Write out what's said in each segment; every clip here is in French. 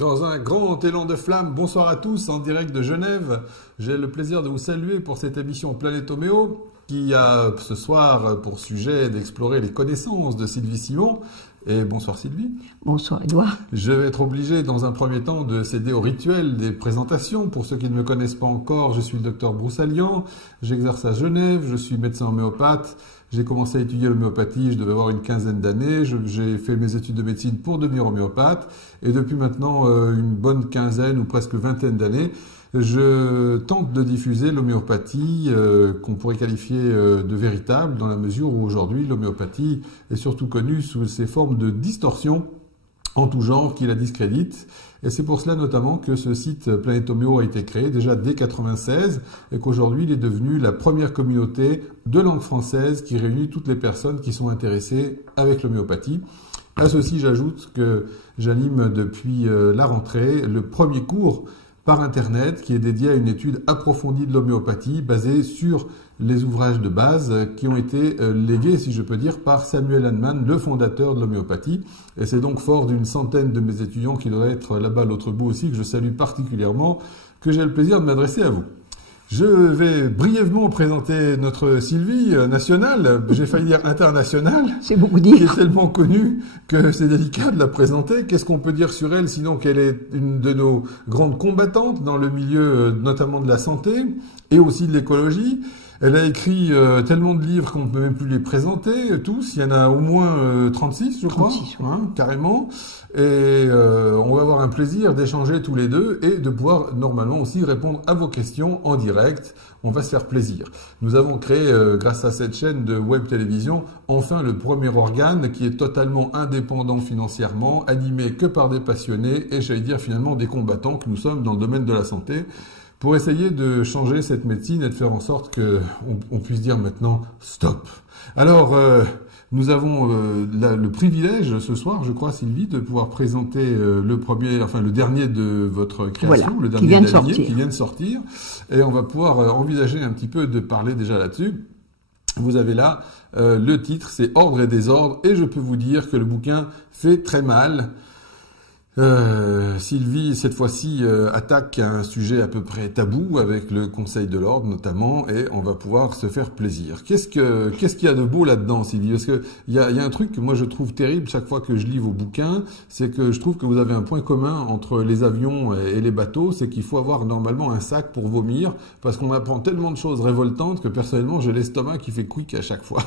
Dans un grand élan de flamme, bonsoir à tous en direct de Genève. J'ai le plaisir de vous saluer pour cette émission Planète Homéo qui a ce soir pour sujet d'explorer les connaissances de Sylvie Simon. Et bonsoir Sylvie. Bonsoir Edouard. Je vais être obligé dans un premier temps de céder au rituel des présentations. Pour ceux qui ne me connaissent pas encore, je suis le docteur Broussalian, j'exerce à Genève, je suis médecin homéopathe. J'ai commencé à étudier l'homéopathie, je devais avoir une quinzaine d'années. J'ai fait mes études de médecine pour devenir homéopathe. Et depuis maintenant une bonne quinzaine ou presque vingtaine d'années, je tente de diffuser l'homéopathie qu'on pourrait qualifier de véritable dans la mesure où aujourd'hui l'homéopathie est surtout connue sous ses formes de distorsion en tout genre qui la discréditent. Et c'est pour cela notamment que ce site Planète Homéo a été créé déjà dès 1996 et qu'aujourd'hui il est devenu la première communauté de langue française qui réunit toutes les personnes qui sont intéressées avec l'homéopathie. À ceci, j'ajoute que j'anime depuis la rentrée le premier cours par Internet qui est dédié à une étude approfondie de l'homéopathie basée sur les ouvrages de base qui ont été légués, si je peux dire, par Samuel Hahnemann, le fondateur de l'homéopathie. Et c'est donc fort d'une centaine de mes étudiants qui doivent être là-bas à l'autre bout aussi, que je salue particulièrement, que j'ai le plaisir de m'adresser à vous. Je vais brièvement présenter notre Sylvie nationale, j'ai failli dire internationale. C'est beaucoup dire. Qui est tellement connue que c'est délicat de la présenter. Qu'est-ce qu'on peut dire sur elle, sinon qu'elle est une de nos grandes combattantes dans le milieu notamment de la santé et aussi de l'écologie. Elle a écrit tellement de livres qu'on ne peut même plus les présenter tous. Il y en a au moins 36, je crois, 36, oui. Carrément. Et on va avoir un plaisir d'échanger tous les deux et de pouvoir normalement aussi répondre à vos questions en direct. On va se faire plaisir. Nous avons créé, grâce à cette chaîne de web télévision, enfin le premier organe qui est totalement indépendant financièrement, animé que par des passionnés et j'allais dire finalement des combattants que nous sommes dans le domaine de la santé, pour essayer de changer cette médecine et de faire en sorte qu'on puisse dire maintenant stop. Alors, nous avons le privilège ce soir, je crois, Sylvie, de pouvoir présenter le dernier de votre création, voilà, le dernier d'Alier, qui vient de sortir, et on va pouvoir envisager un petit peu de parler déjà là-dessus. Vous avez là le titre, c'est Ordre et désordre, et je peux vous dire que le bouquin fait très mal. Sylvie, cette fois-ci, attaque un sujet à peu près tabou avec le Conseil de l'Ordre notamment, et on va pouvoir se faire plaisir. Qu'est-ce qu'il y a de beau là-dedans, Sylvie? Parce que il y a un truc que moi je trouve terrible chaque fois que je lis vos bouquins, c'est que je trouve que vous avez un point commun entre les avions et les bateaux, c'est qu'il faut avoir normalement un sac pour vomir, parce qu'on apprend tellement de choses révoltantes que personnellement j'ai l'estomac qui fait quick à chaque fois.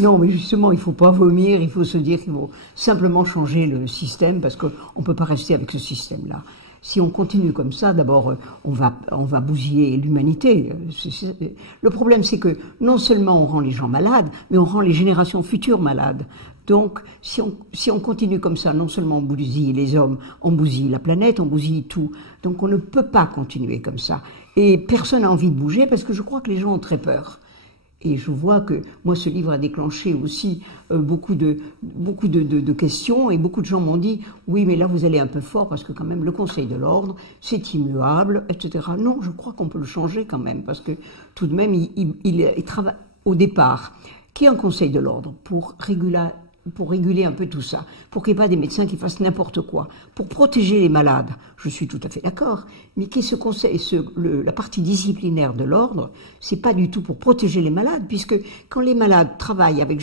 Non, mais justement, il faut pas vomir, il faut se dire qu'il faut simplement changer le système parce qu'on ne peut pas rester avec ce système-là. Si on continue comme ça, d'abord, on va bousiller l'humanité. Le problème, c'est que non seulement on rend les gens malades, mais on rend les générations futures malades. Donc, si on continue comme ça, non seulement on bousille les hommes, on bousille la planète, on bousille tout. Donc, on ne peut pas continuer comme ça. Et personne n'a envie de bouger parce que je crois que les gens ont très peur. Et je vois que moi, ce livre a déclenché aussi beaucoup de questions et beaucoup de gens m'ont dit « Oui, mais là, vous allez un peu fort parce que quand même, le Conseil de l'Ordre, c'est immuable, etc. » Non, je crois qu'on peut le changer quand même parce que tout de même, il travaille au départ. Qui est un Conseil de l'Ordre pour réguler un peu tout ça, pour qu'il n'y ait pas des médecins qui fassent n'importe quoi, pour protéger les malades. Je suis tout à fait d'accord, mais ce conseil, la partie disciplinaire de l'ordre, c'est pas du tout pour protéger les malades, puisque quand les malades travaillent avec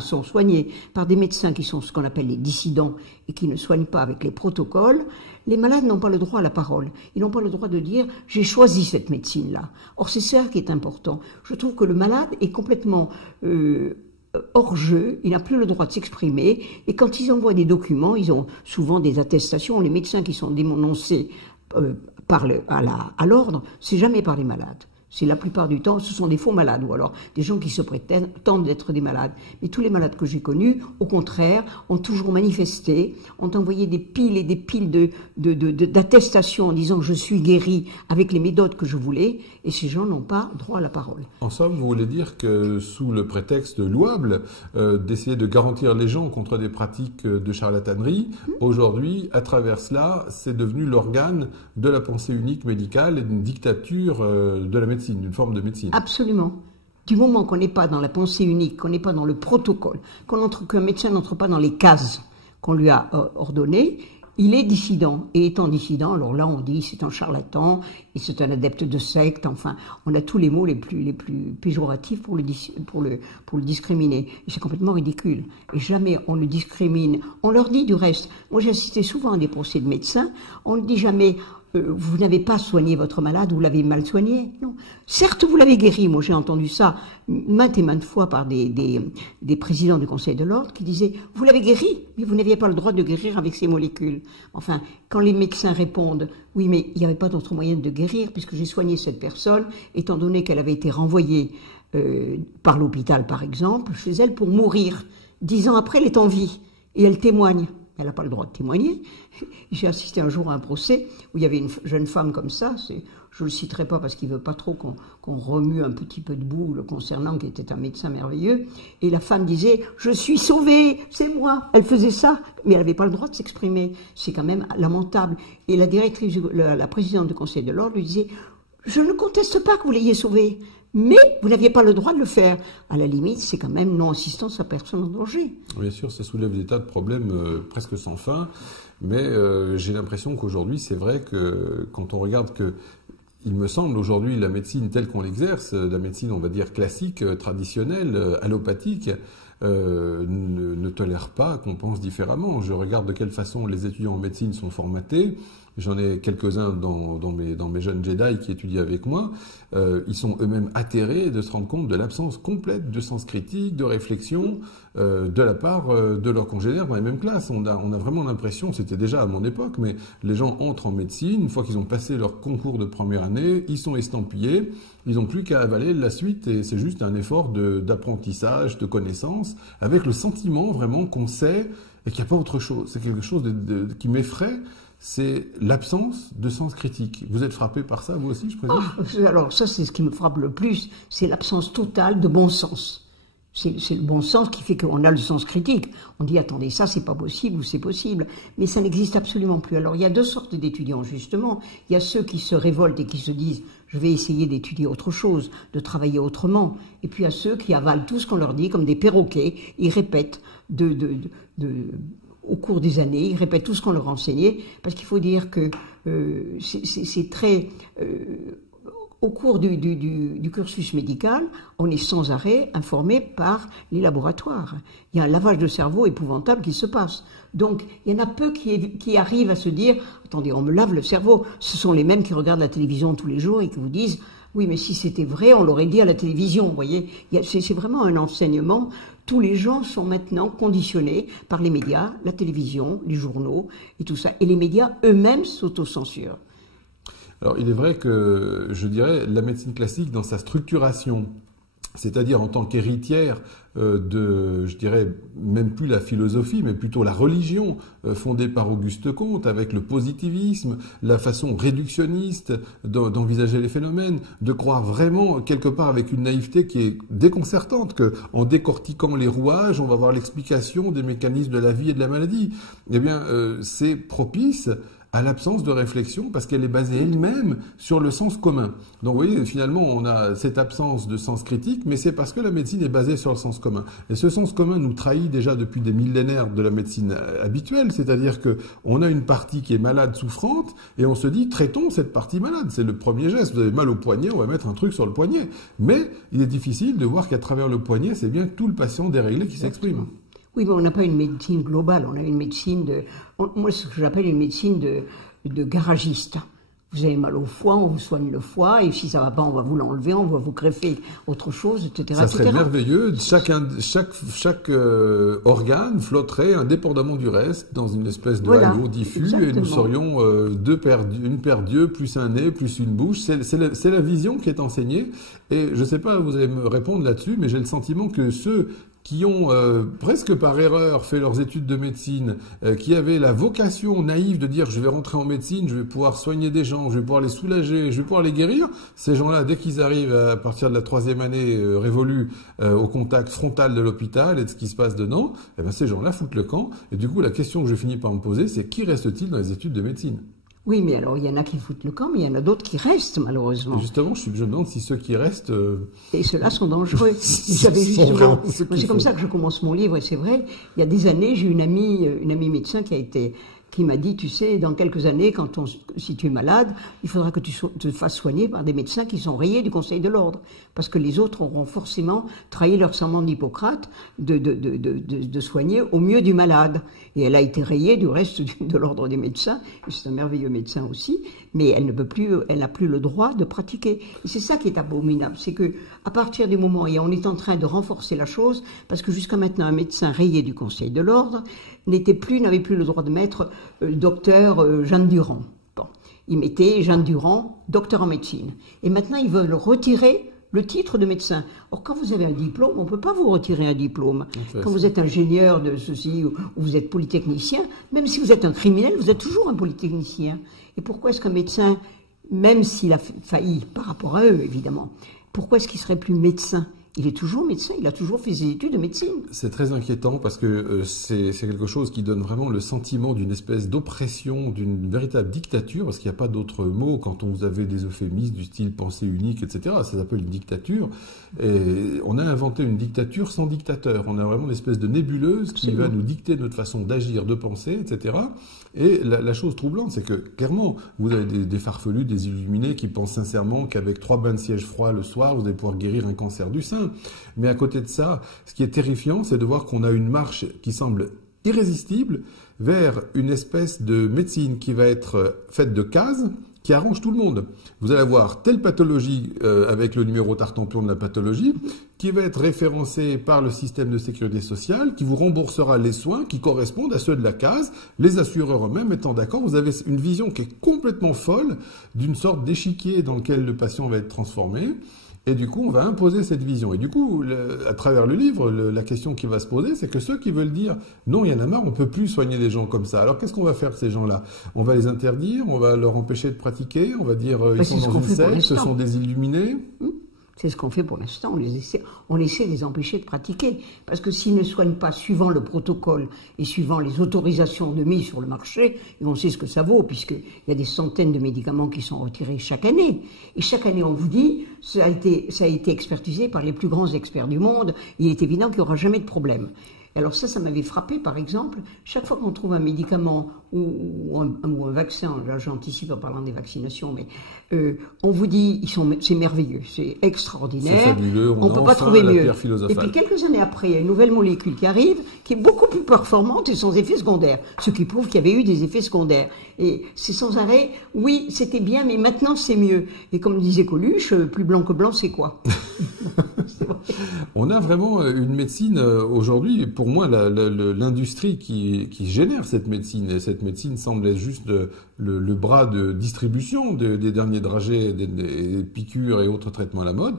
sont soignés par des médecins qui sont ce qu'on appelle les dissidents et qui ne soignent pas avec les protocoles, les malades n'ont pas le droit à la parole. Ils n'ont pas le droit de dire « j'ai choisi cette médecine-là ». Or, c'est ça qui est important. Je trouve que le malade est complètement hors jeu, il n'a plus le droit de s'exprimer, et quand ils envoient des documents, ils ont souvent des attestations, les médecins qui sont dénoncés à l'ordre, c'est jamais par les malades. C'est la plupart du temps, ce sont des faux malades, ou alors des gens qui se prétendent d'être des malades. Mais tous les malades que j'ai connus, au contraire, ont toujours manifesté, ont envoyé des piles et des piles d'attestations en disant que je suis guéri avec les méthodes que je voulais, et ces gens n'ont pas droit à la parole. En somme, vous voulez dire que sous le prétexte louable d'essayer de garantir les gens contre des pratiques de charlatanerie, aujourd'hui, à travers cela, c'est devenu l'organe de la pensée unique médicale et d'une dictature de la médecine, d'une forme de médecine. Absolument. Du moment qu'on n'est pas dans la pensée unique, qu'on n'est pas dans le protocole, qu'un médecin n'entre pas dans les cases qu'on lui a ordonnées, il est dissident. Et étant dissident, alors là, on dit c'est un charlatan, et c'est un adepte de secte, enfin, on a tous les mots les plus péjoratifs pour le discriminer. Et c'est complètement ridicule. Et jamais on le discrimine. On leur dit du reste, moi j'ai assisté souvent à des procès de médecins, on ne dit jamais, vous n'avez pas soigné votre malade, vous l'avez mal soigné. Non. Certes, vous l'avez guéri. Moi, j'ai entendu ça maintes et maintes fois par des présidents du Conseil de l'Ordre qui disaient, vous l'avez guéri, mais vous n'aviez pas le droit de guérir avec ces molécules. Enfin, quand les médecins répondent, oui, mais il n'y avait pas d'autre moyen de guérir puisque j'ai soigné cette personne, étant donné qu'elle avait été renvoyée par l'hôpital, par exemple, chez elle pour mourir. 10 ans après, elle est en vie et elle témoigne. Elle n'a pas le droit de témoigner. J'ai assisté un jour à un procès où il y avait une jeune femme comme ça, je ne le citerai pas parce qu'il ne veut pas trop qu'on remue un petit peu de boue le concernant, qui était un médecin merveilleux, et la femme disait « Je suis sauvée, c'est moi ». Elle faisait ça, mais elle n'avait pas le droit de s'exprimer. C'est quand même lamentable. Et la directrice, la présidente du Conseil de l'Ordre lui disait « Je ne conteste pas que vous l'ayez sauvée, mais vous n'aviez pas le droit de le faire. À la limite, c'est quand même non-assistance à personne en danger. » Bien sûr, ça soulève des tas de problèmes presque sans fin, mais j'ai l'impression qu'aujourd'hui, c'est vrai que quand on regarde que, il me semble aujourd'hui, la médecine telle qu'on l'exerce, la médecine, on va dire, classique, traditionnelle, allopathique, ne tolère pas qu'on pense différemment. Je regarde de quelle façon les étudiants en médecine sont formatés. J'en ai quelques-uns dans mes jeunes Jedi qui étudient avec moi. Ils sont eux-mêmes atterrés de se rendre compte de l'absence complète de sens critique, de réflexion de la part de leurs congénères dans les mêmes classes. On a vraiment l'impression, c'était déjà à mon époque, mais les gens entrent en médecine, une fois qu'ils ont passé leur concours de première année, ils sont estampillés, ils n'ont plus qu'à avaler la suite, et c'est juste un effort d'apprentissage, de connaissance, avec le sentiment vraiment qu'on sait et qu'il n'y a pas autre chose. C'est quelque chose qui m'effraie. C'est l'absence de sens critique. Vous êtes frappé par ça, vous aussi, je présume? Alors ça, c'est ce qui me frappe le plus, c'est l'absence totale de bon sens. C'est le bon sens qui fait qu'on a le sens critique. On dit, attendez, ça, c'est pas possible ou c'est possible. Mais ça n'existe absolument plus. Alors, il y a deux sortes d'étudiants, justement. Il y a ceux qui se révoltent et qui se disent, je vais essayer d'étudier autre chose, de travailler autrement. Et puis, il y a ceux qui avalent tout ce qu'on leur dit comme des perroquets. Ils répètent au cours des années, ils répètent tout ce qu'on leur enseignait, parce qu'il faut dire que c'est très... au cours du cursus médical, on est sans arrêt informé par les laboratoires. Il y a un lavage de cerveau épouvantable qui se passe. Donc, il y en a peu qui arrivent à se dire « Attendez, on me lave le cerveau ». Ce sont les mêmes qui regardent la télévision tous les jours et qui vous disent « Oui, mais si c'était vrai, on l'aurait dit à la télévision ». Vous voyez, c'est vraiment un enseignement. Tous les gens sont maintenant conditionnés par les médias, la télévision, les journaux et tout ça. Et les médias eux-mêmes s'autocensurent. Alors, il est vrai que, je dirais, la médecine classique, dans sa structuration, c'est-à-dire en tant qu'héritière je dirais, même plus la philosophie, mais plutôt la religion fondée par Auguste Comte, avec le positivisme, la façon réductionniste d'envisager les phénomènes, de croire vraiment, quelque part, avec une naïveté qui est déconcertante, qu'en décortiquant les rouages, on va voir l'explication des mécanismes de la vie et de la maladie. Eh bien, c'est propice à l'absence de réflexion, parce qu'elle est basée elle-même sur le sens commun. Donc vous voyez, finalement, on a cette absence de sens critique, mais c'est parce que la médecine est basée sur le sens commun. Et ce sens commun nous trahit déjà depuis des millénaires de la médecine habituelle, c'est-à-dire que on a une partie qui est malade, souffrante, et on se dit, traitons cette partie malade. C'est le premier geste. Vous avez mal au poignet, on va mettre un truc sur le poignet. Mais il est difficile de voir qu'à travers le poignet, c'est bien tout le patient déréglé qui s'exprime. Oui, mais on n'a pas une médecine globale, on a une médecine moi, ce que j'appelle une médecine de garagiste. Vous avez mal au foie, on vous soigne le foie, et si ça va pas, on va vous l'enlever, on va vous greffer autre chose, etc. Ça serait merveilleux. Chaque organe flotterait indépendamment du reste dans une espèce de halo diffus, exactement. Et nous serions une paire d'yeux, plus un nez, plus une bouche. C'est la vision qui est enseignée. Et je sais pas, vous allez me répondre là-dessus, mais j'ai le sentiment que ceux qui ont presque par erreur fait leurs études de médecine, qui avaient la vocation naïve de dire je vais rentrer en médecine, je vais pouvoir soigner des gens, je vais pouvoir les soulager, je vais pouvoir les guérir, ces gens-là, dès qu'ils arrivent à partir de la 3e année révolue au contact frontal de l'hôpital et de ce qui se passe dedans, eh ben ces gens-là foutent le camp. Et du coup, la question que je finis par me poser, c'est qui reste-t-il dans les études de médecine ? Oui, mais alors, il y en a qui foutent le camp, mais il y en a d'autres qui restent, malheureusement. Et justement, je me demande si ceux qui restent... Et ceux-là sont dangereux. C'est comme ça que je commence mon livre, et c'est vrai. Il y a des années, j'ai une amie médecin qui qui m'a dit, tu sais, dans quelques années, si tu es malade, il faudra que tu te fasses soigner par des médecins qui sont rayés du Conseil de l'Ordre. Parce que les autres auront forcément trahi leur serment d'Hippocrate de soigner au mieux du malade. Et elle a été rayée du reste de l'Ordre des médecins. C'est un merveilleux médecin aussi. Mais elle n'a plus le droit de pratiquer. Et c'est ça qui est abominable. C'est que, à partir du moment, et on est en train de renforcer la chose, parce que jusqu'à maintenant, un médecin rayé du Conseil de l'Ordre n'avait plus le droit de mettre docteur Jeanne Durand. Bon. Il mettait Jeanne Durand, docteur en médecine. Et maintenant, ils veulent retirer le titre de médecin. Or, quand vous avez un diplôme, on ne peut pas vous retirer un diplôme. Quand vous êtes ingénieur de ceci, ou vous êtes polytechnicien, même si vous êtes un criminel, vous êtes toujours un polytechnicien. Et pourquoi est-ce qu'un médecin, même s'il a failli par rapport à eux, évidemment, pourquoi est-ce qu'il serait plus médecin ? Il est toujours médecin, il a toujours fait ses études de médecine. C'est très inquiétant parce que c'est quelque chose qui donne vraiment le sentiment d'une espèce d'oppression, d'une véritable dictature, parce qu'il n'y a pas d'autre mot quand vous avez des euphémismes du style pensée unique, etc. Ça s'appelle une dictature. Et on a inventé une dictature sans dictateur. On a vraiment une espèce de nébuleuse qui va nous dicter notre façon d'agir, de penser, etc. Et la chose troublante, c'est que clairement, vous avez des farfelus, des illuminés qui pensent sincèrement qu'avec 3 bains de siège froid le soir, vous allez pouvoir guérir un cancer du sein. Mais à côté de ça, ce qui est terrifiant, c'est de voir qu'on a une marche qui semble irrésistible vers une espèce de médecine qui va être faite de cases, qui arrange tout le monde. Vous allez avoir telle pathologie avec le numéro tartempion de la pathologie, qui va être référencée par le système de sécurité sociale, qui vous remboursera les soins qui correspondent à ceux de la case, les assureurs eux-mêmes étant d'accord. Vous avez une vision qui est complètement folle d'une sorte d'échiquier dans lequel le patient va être transformé. Et du coup, on va imposer cette vision. Et du coup, à travers le livre, la question qui va se poser, c'est que ceux qui veulent dire « Non, il y en a marre, on ne peut plus soigner les gens comme ça ». Alors, qu'est-ce qu'on va faire de ces gens-là? On va les interdire, on va leur empêcher de pratiquer, on va dire « Ils sont dans une secte, ce sont des illuminés ». C'est ce qu'on fait pour l'instant, on essaie de les empêcher de pratiquer. Parce que s'ils ne soignent pas suivant le protocole et suivant les autorisations de mise sur le marché, et on sait ce que ça vaut, puisqu'il y a des centaines de médicaments qui sont retirés chaque année. Et chaque année, on vous dit, ça a été expertisé par les plus grands experts du monde, il est évident qu'il n'y aura jamais de problème. Alors ça m'avait frappé, par exemple, chaque fois qu'on trouve un médicament ou un vaccin, là j'anticipe en parlant des vaccinations, mais on vous dit, c'est merveilleux, c'est extraordinaire, c'est fabuleux, on ne peut pas trouver mieux. Et puis quelques années après, il y a une nouvelle molécule qui arrive, qui est beaucoup plus performante et sans effet secondaire, ce qui prouve qu'il y avait eu des effets secondaires. Et c'est sans arrêt, oui, c'était bien, mais maintenant c'est mieux. Et comme disait Coluche, plus blanc que blanc, c'est quoi? On a vraiment une médecine aujourd'hui, pour moi, l'industrie qui génère cette médecine, et cette médecine semble être juste le bras de distribution des derniers dragées, des piqûres et autres traitements à la mode.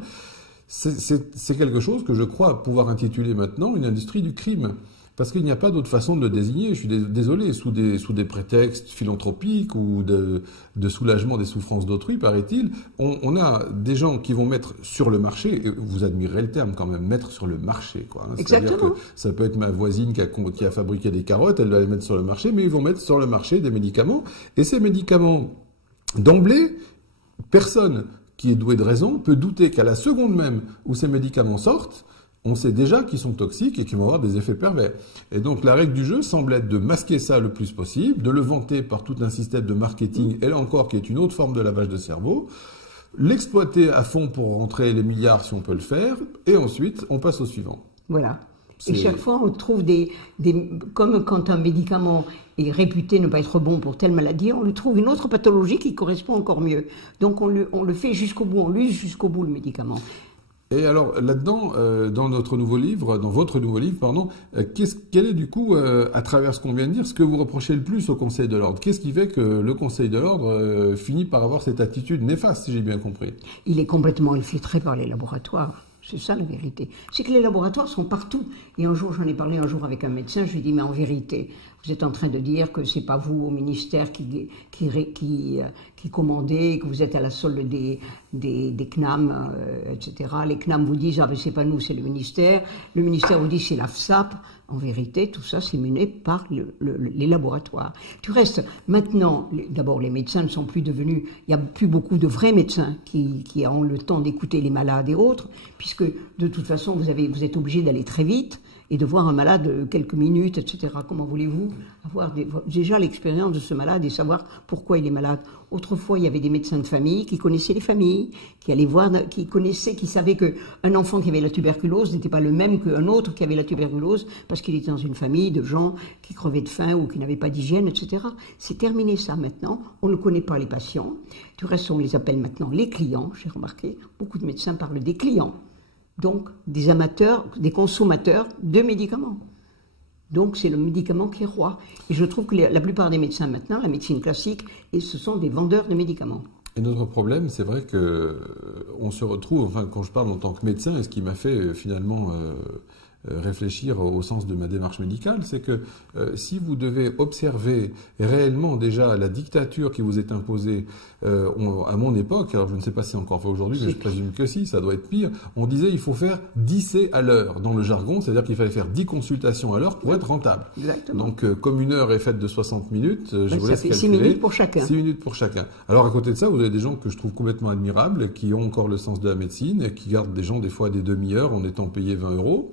C'est quelque chose que je crois pouvoir intituler maintenant une industrie du crime. Parce qu'il n'y a pas d'autre façon de le désigner, je suis désolé, sous des prétextes philanthropiques ou de soulagement des souffrances d'autrui, paraît-il, on a des gens qui vont mettre sur le marché, et vous admirez le terme quand même, mettre sur le marché, quoi. Hein. C'est-à-dire que ça peut être ma voisine qui a fabriqué des carottes, elle va les mettre sur le marché, mais ils vont mettre sur le marché des médicaments, et ces médicaments, d'emblée, personne qui est doué de raison peut douter qu'à la seconde même où ces médicaments sortent, on sait déjà qu'ils sont toxiques et qu'ils vont avoir des effets pervers. Et donc la règle du jeu semble être de masquer ça le plus possible, de le vanter par tout un système de marketing, et là encore qui est une autre forme de lavage de cerveau, l'exploiter à fond pour rentrer les milliards si on peut le faire, et ensuite on passe au suivant. Voilà. Et chaque fois on trouve comme quand un médicament est réputé ne pas être bon pour telle maladie, on lui trouve une autre pathologie qui correspond encore mieux. Donc on le fait jusqu'au bout, on l'use jusqu'au bout le médicament. Et alors là-dedans, dans votre nouveau livre, quel est du coup, à travers ce qu'on vient de dire, ce que vous reprochez le plus au Conseil de l'Ordre? Qu'est-ce qui fait que le Conseil de l'Ordre finit par avoir cette attitude néfaste, si j'ai bien compris? Il est complètement infiltré par les laboratoires. C'est ça la vérité. C'est que les laboratoires sont partout. Et j'en ai parlé un jour avec un médecin, je lui ai dit, mais en vérité, vous êtes en train de dire que c'est pas vous au ministère qui commandez, que vous êtes à la solde des CNAM, etc. Les CNAM vous disent, ah ben c'est pas nous, c'est le ministère. Le ministère vous dit, c'est l'AFSAP. En vérité, tout ça, c'est mené par les laboratoires. Du reste, maintenant, d'abord, les médecins ne sont plus devenus... Il n'y a plus beaucoup de vrais médecins qui ont le temps d'écouter les malades et autres, puisque, de toute façon, vous êtes obligé d'aller très vite. et de voir un malade quelques minutes, etc. Comment voulez-vous avoir déjà l'expérience de ce malade et savoir pourquoi il est malade? Autrefois, il y avait des médecins de famille qui connaissaient les familles, qui allaient voir, qui connaissaient, qui savaient qu'un enfant qui avait la tuberculose n'était pas le même qu'un autre qui avait la tuberculose parce qu'il était dans une famille de gens qui crevaient de faim ou qui n'avaient pas d'hygiène, etc. C'est terminé ça maintenant. On ne connaît pas les patients. Du reste, on les appelle maintenant les clients. J'ai remarqué, beaucoup de médecins parlent des clients. Donc, des amateurs, des consommateurs de médicaments. Donc, c'est le médicament qui est roi. Et je trouve que la plupart des médecins maintenant, la médecine classique, et ce sont des vendeurs de médicaments. Et notre problème, c'est vrai que on se retrouve, enfin, quand je parle en tant que médecin, et ce qui m'a fait finalement réfléchir au sens de ma démarche médicale, c'est que si vous devez observer réellement déjà la dictature qui vous est imposée, à mon époque, alors je ne sais pas si c'est encore fait aujourd'hui, mais je présume que si, ça doit être pire, on disait il faut faire 10 C à l'heure dans le jargon, c'est-à-dire qu'il fallait faire 10 consultations à l'heure pour être rentable. Exactement. Donc comme une heure est faite de 60 minutes, je vous laisse calculer. 6 minutes pour chacun. 6 minutes pour chacun. Alors à côté de ça, vous avez des gens que je trouve complètement admirables, qui ont encore le sens de la médecine, et qui gardent des gens des fois des demi-heures en étant payés 20 €.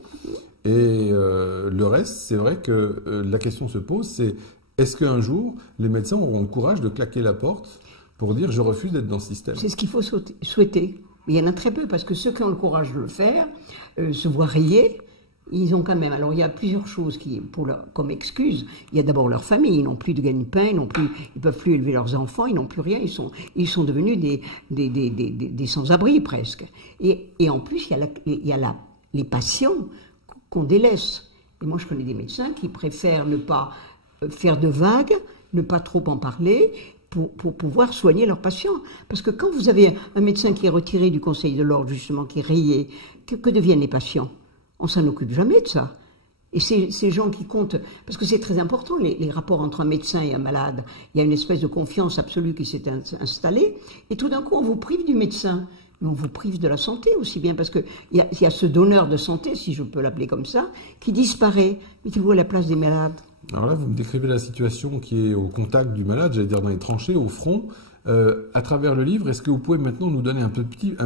Et le reste, c'est vrai que la question se pose, c'est est-ce qu'un jour, les médecins auront le courage de claquer la porte pour dire « je refuse d'être dans ce système ». C'est ce qu'il faut souhaiter. Il y en a très peu, parce que ceux qui ont le courage de le faire se voient rayer. Ils ont quand même... Alors, il y a plusieurs choses comme excuse. Il y a d'abord leur famille. Ils n'ont plus de gagne-pain, ils ne peuvent plus élever leurs enfants, ils n'ont plus rien. Ils sont devenus des sans-abri, presque. Et en plus, il y a les patients qu'on délaisse. Et moi, je connais des médecins qui préfèrent ne pas faire de vagues, ne pas trop en parler, pour pouvoir soigner leurs patients. Parce que quand vous avez un médecin qui est retiré du Conseil de l'Ordre, justement, qui est rayé, que deviennent les patients? On s'en occupe jamais de ça. Et ces gens qui comptent, parce que c'est très important, les rapports entre un médecin et un malade. Il y a une espèce de confiance absolue qui s'est installée, et tout d'un coup, on vous prive du médecin. Mais on vous prive de la santé aussi bien, parce qu'il y a ce donneur de santé, si je peux l'appeler comme ça, qui disparaît. Mettez-vous à la place des malades. Alors là, vous me décrivez la situation qui est au contact du malade, j'allais dire dans les tranchées, au front. À travers le livre, est-ce que vous pouvez maintenant nous donner un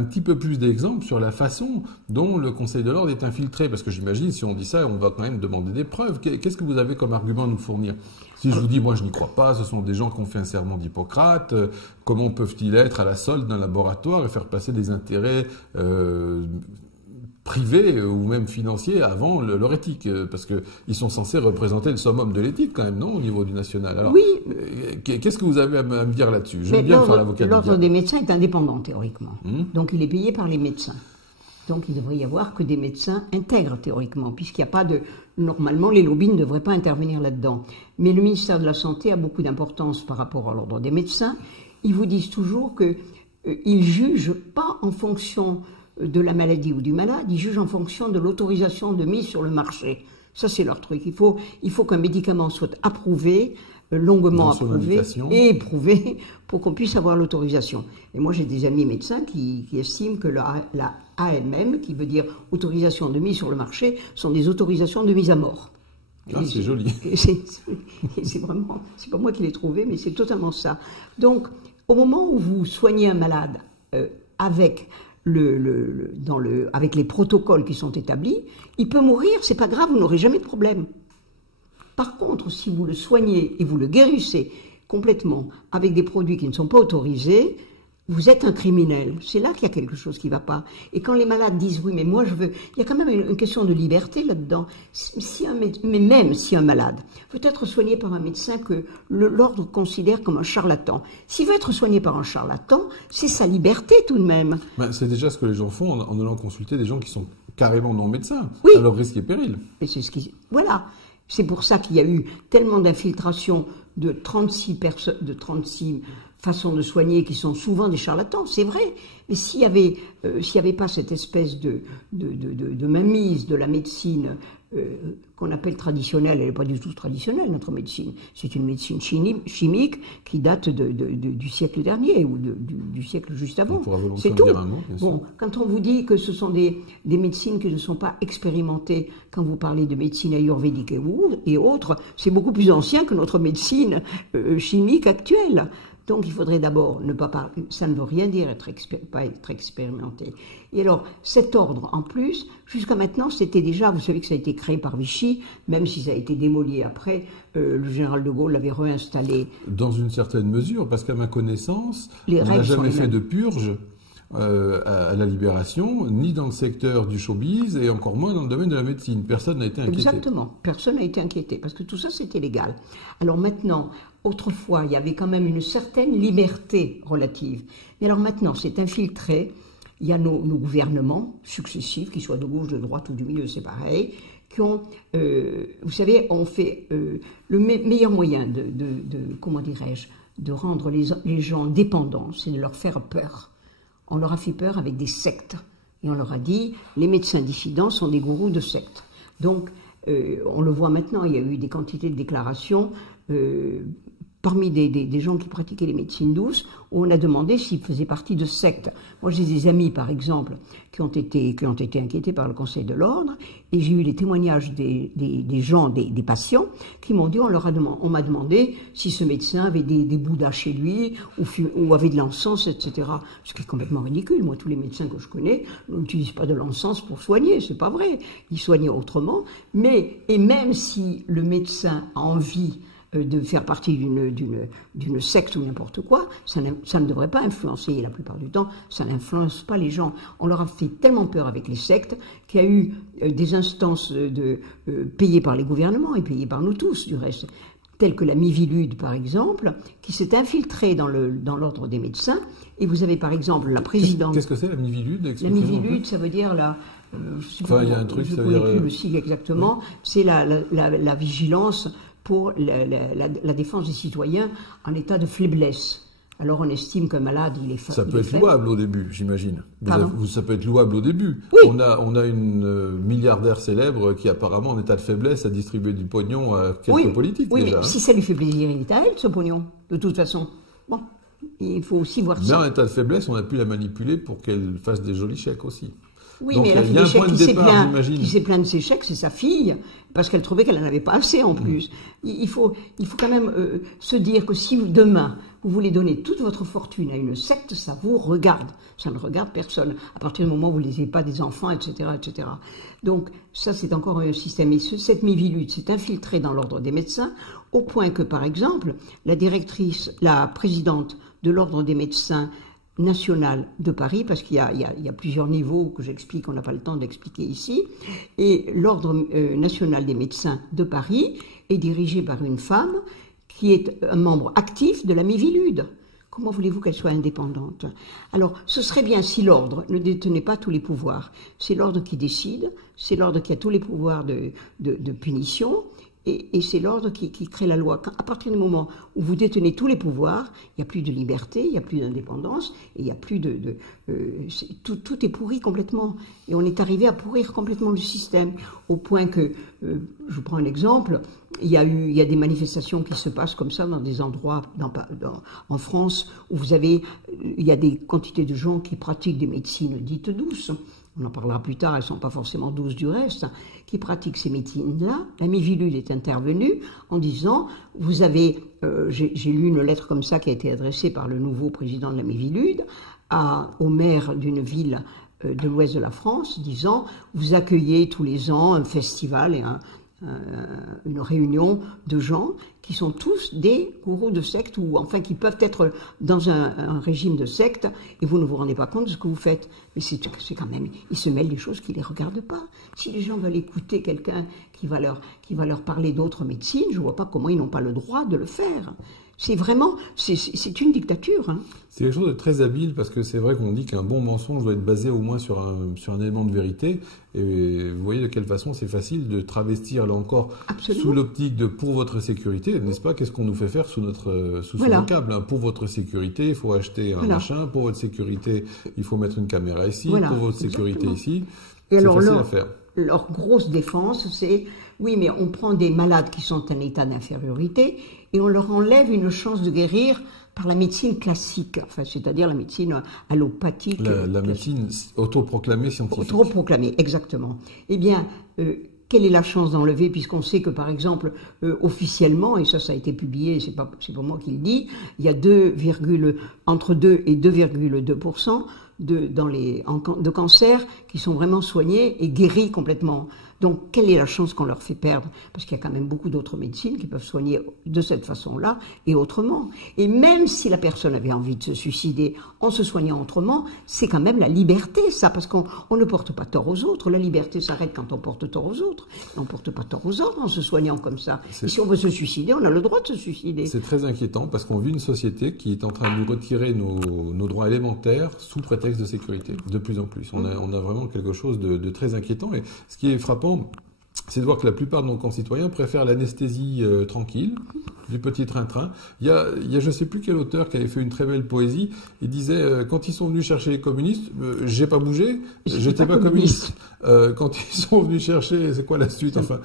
petit peu plus d'exemples sur la façon dont le Conseil de l'Ordre est infiltré? Parce que j'imagine, si on dit ça, on va quand même demander des preuves. Qu'est-ce que vous avez comme argument à nous fournir? Si je vous dis, moi je n'y crois pas, ce sont des gens qui ont fait un serment d'Hippocrate, comment peuvent-ils être à la solde d'un laboratoire et faire passer des intérêts privés ou même financiers avant leur éthique, parce qu'ils sont censés représenter le summum de l'éthique quand même, non, au niveau du national. Alors, oui. Qu'est-ce que vous avez à me dire là-dessus? Je veux bien faire l'avocat du diable. L'ordre des médecins est indépendant théoriquement, donc il est payé par les médecins. Donc il devrait y avoir que des médecins intègres théoriquement, puisqu'il n'y a pas de... Normalement, les lobbies ne devraient pas intervenir là-dedans. Mais le ministère de la Santé a beaucoup d'importance par rapport à l'ordre des médecins. Ils vous disent toujours qu'ils jugent pas en fonction de la maladie ou du malade, ils jugent en fonction de l'autorisation de mise sur le marché. Ça, c'est leur truc. Il faut qu'un médicament soit approuvé, longuement approuvé et éprouvé pour qu'on puisse avoir l'autorisation. Et moi, j'ai des amis médecins qui estiment que la AMM, qui veut dire autorisation de mise sur le marché, sont des autorisations de mise à mort. Ah, c'est joli. C'est vraiment, c'est pas moi qui l'ai trouvé, mais c'est totalement ça. Donc, au moment où vous soignez un malade avec avec les protocoles qui sont établis, il peut mourir, c'est pas grave, vous n'aurez jamais de problème. Par contre, si vous le soignez et vous le guérissez complètement avec des produits qui ne sont pas autorisés, vous êtes un criminel. C'est là qu'il y a quelque chose qui ne va pas. Et quand les malades disent « oui, mais moi je veux », il y a quand même une question de liberté là-dedans. Mais même si un malade veut être soigné par un médecin que l'ordre considère comme un charlatan, s'il veut être soigné par un charlatan, c'est sa liberté tout de même. Ben, c'est déjà ce que les gens font en allant consulter des gens qui sont carrément non médecins, oui. À leur risque et péril. Et c'est voilà. C'est pour ça qu'il y a eu tellement d'infiltration de 36 façons de soigner qui sont souvent des charlatans, c'est vrai. Mais s'il y avait pas cette espèce de mainmise de la médecine qu'on appelle traditionnelle, elle n'est pas du tout traditionnelle, notre médecine. C'est une médecine chimique qui date du siècle dernier ou du siècle juste avant. C'est tout. Dire un mot, bien sûr. Bon, quand on vous dit que ce sont des médecines qui ne sont pas expérimentées, quand vous parlez de médecine ayurvédique et autres, c'est beaucoup plus ancien que notre médecine chimique actuelle. Donc il faudrait d'abord ne pas parler, ça ne veut rien dire pas être expérimenté. Et alors cet ordre en plus, jusqu'à maintenant c'était déjà, vous savez que ça a été créé par Vichy, même si ça a été démoli après, le général de Gaulle l'avait réinstallé. Dans une certaine mesure, parce qu'à ma connaissance, on n'a règles sont jamais les fait mêmes. de purge à la Libération, ni dans le secteur du showbiz, et encore moins dans le domaine de la médecine. Personne n'a été inquiété. Exactement, personne n'a été inquiété, parce que tout ça c'était légal. Alors maintenant, autrefois, il y avait quand même une certaine liberté relative. Mais alors maintenant, c'est infiltré, il y a nos gouvernements successifs, qu'ils soient de gauche, de droite ou du milieu, c'est pareil, qui ont, vous savez, on fait le meilleur moyen comment dirais-je, de rendre les gens dépendants, c'est de leur faire peur. On leur a fait peur avec des sectes. Et on leur a dit, les médecins dissidents sont des gourous de sectes. Donc, on le voit maintenant, il y a eu des quantités de déclarations parmi des gens qui pratiquaient les médecines douces, où on a demandé s'ils faisaient partie de sectes. Moi, j'ai des amis, par exemple, qui ont été inquiétés par le Conseil de l'Ordre, et j'ai eu les témoignages des gens, des patients, qui m'ont dit, on m'a demandé si ce médecin avait des bouddhas chez lui, ou avait de l'encens, etc. Ce qui est complètement ridicule. Moi, tous les médecins que je connais n'utilisent pas de l'encens pour soigner, c'est pas vrai. Ils soignent autrement, et même si le médecin a envie de faire partie d'une secte ou n'importe quoi, ça ne devrait pas influencer, et la plupart du temps, ça n'influence pas les gens. On leur a fait tellement peur avec les sectes qu'il y a eu des instances payées par les gouvernements et payées par nous tous, du reste, telles que la Miviludes, par exemple, qui s'est infiltrée dans l'ordre des médecins. Et vous avez, par exemple, la présidente... Qu'est-ce que c'est, la Mivilude? La Mivilude, ça veut dire enfin, il y a un truc, ça veut dire... plus le sigle exactement, c'est la vigilance pour la défense des citoyens en état de faiblesse. Alors on estime qu'un malade, il est faible. Ça peut être louable au début, j'imagine. Ça peut être louable au début. Oui. On a une milliardaire célèbre qui apparemment en état de faiblesse a distribué du pognon à quelques politiques oui, déjà. Mais si ça lui fait plaisir, il est à elle ce pognon, de toute façon. Bon, il faut aussi voir ça. Mais en état de faiblesse, on a pu la manipuler pour qu'elle fasse des jolis chèques aussi. Oui, donc, mais elle a fait des chèques qui s'est plaint de ses chèques, c'est sa fille, parce qu'elle trouvait qu'elle n'en avait pas assez en plus. Il faut quand même se dire que si demain, vous voulez donner toute votre fortune à une secte, ça vous regarde. Ça ne regarde personne. À partir du moment où vous ne laissez pas des enfants, etc., etc. Donc, ça, c'est encore un système. Et cette Mivilude s'est infiltrée dans l'ordre des médecins, au point que, par exemple, la présidente de l'ordre des médecins national de Paris, parce qu'il y a plusieurs niveaux que j'explique, on n'a pas le temps d'expliquer ici, et l'ordre national des médecins de Paris est dirigé par une femme qui est un membre actif de la Mivilude. Comment voulez-vous qu'elle soit indépendante? Alors, ce serait bien si l'ordre ne détenait pas tous les pouvoirs. C'est l'ordre qui décide, c'est l'ordre qui a tous les pouvoirs de punition, et c'est l'ordre qui crée la loi. À partir du moment où vous détenez tous les pouvoirs, il n'y a plus de liberté, il n'y a plus d'indépendance, et il n'y a plus tout est pourri complètement. Et on est arrivé à pourrir complètement le système, au point que, je vous prends un exemple, il y a des manifestations qui se passent comme ça dans des endroits en France, où il y a des quantités de gens qui pratiquent des médecines dites douces. On en parlera plus tard, elles ne sont pas forcément douces du reste, qui pratiquent ces médecines-là. La Mivilude est intervenue en disant, j'ai lu une lettre comme ça qui a été adressée par le nouveau président de la Mivilude au maire d'une ville de l'ouest de la France, disant, vous accueillez tous les ans un festival et une réunion de gens qui sont tous des gourous de secte, ou enfin qui peuvent être dans un régime de secte, et vous ne vous rendez pas compte de ce que vous faites. Mais c'est quand même, ils se mêlent des choses qui ne les regardent pas. Si les gens veulent écouter quelqu'un qui va leur parler d'autres médecines, je ne vois pas comment ils n'ont pas le droit de le faire. C'est vraiment, c'est une dictature. Hein. C'est quelque chose de très habile, parce que c'est vrai qu'on dit qu'un bon mensonge doit être basé au moins sur un élément de vérité. Et vous voyez de quelle façon c'est facile de travestir, là encore, Absolument. Sous l'optique de pour votre sécurité, n'est-ce pas? Qu'est-ce qu'on nous fait faire sous ce câble, hein? Pour votre sécurité, il faut acheter un machin. Pour votre sécurité, il faut mettre une caméra ici. Pour votre sécurité ici, c'est facile à faire. Leur grosse défense, c'est, oui, mais on prend des malades qui sont en état d'infériorité et on leur enlève une chance de guérir par la médecine classique, enfin, c'est-à-dire la médecine allopathique. La médecine autoproclamée scientifique. Autoproclamée, exactement. Eh bien, quelle est la chance d'enlever, puisqu'on sait que, par exemple, officiellement, et ça a été publié, c'est pas moi qui le dis, il y a entre 2 et 2,2% de cancers qui sont vraiment soignés et guéris complètement. Donc, quelle est la chance qu'on leur fait perdre? Parce qu'il y a quand même beaucoup d'autres médecines qui peuvent soigner de cette façon-là et autrement. Et même si la personne avait envie de se suicider en se soignant autrement, c'est quand même la liberté, ça, parce qu'on ne porte pas tort aux autres. La liberté s'arrête quand on porte tort aux autres. On ne porte pas tort aux autres en se soignant comme ça. Et si on veut se suicider, on a le droit de se suicider. C'est très inquiétant parce qu'on vit une société qui est en train de nous retirer nos droits élémentaires sous prétexte de sécurité, de plus en plus. On a vraiment quelque chose de très inquiétant. Et ce qui est frappant, c'est de voir que la plupart de nos concitoyens préfèrent l'anesthésie tranquille, du petit train-train. Il y a je ne sais plus quel auteur qui avait fait une très belle poésie. Il disait quand ils sont venus chercher les communistes, j'ai pas bougé, j'étais pas communiste. Quand ils sont venus chercher, c'est quoi la suite, enfin,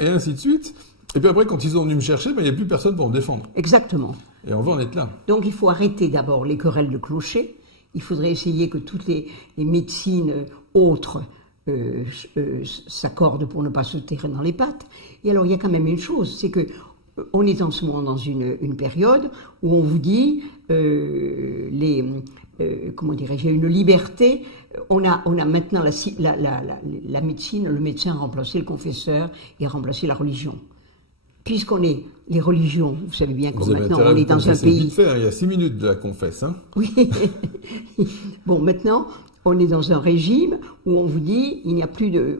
et ainsi de suite. Et puis après, quand ils sont venus me chercher, il n'y a plus personne pour me défendre. Exactement. Et on va en être là. Donc il faut arrêter d'abord les querelles de clocher. Il faudrait essayer que toutes les médecines autres s'accordent pour ne pas se tirer dans les pattes. Et alors il y a quand même une chose, c'est que on est en ce moment dans une période où on vous dit comment dirais-je, il y a une liberté. On a maintenant la médecine, le médecin a remplacé le confesseur et a remplacé la religion. Puisqu'on est les religions, vous savez bien que maintenant on est dans un pays. Vite fait, hein, il y a 6 minutes de la confesse. Hein. Oui. Bon, maintenant on est dans un régime où on vous dit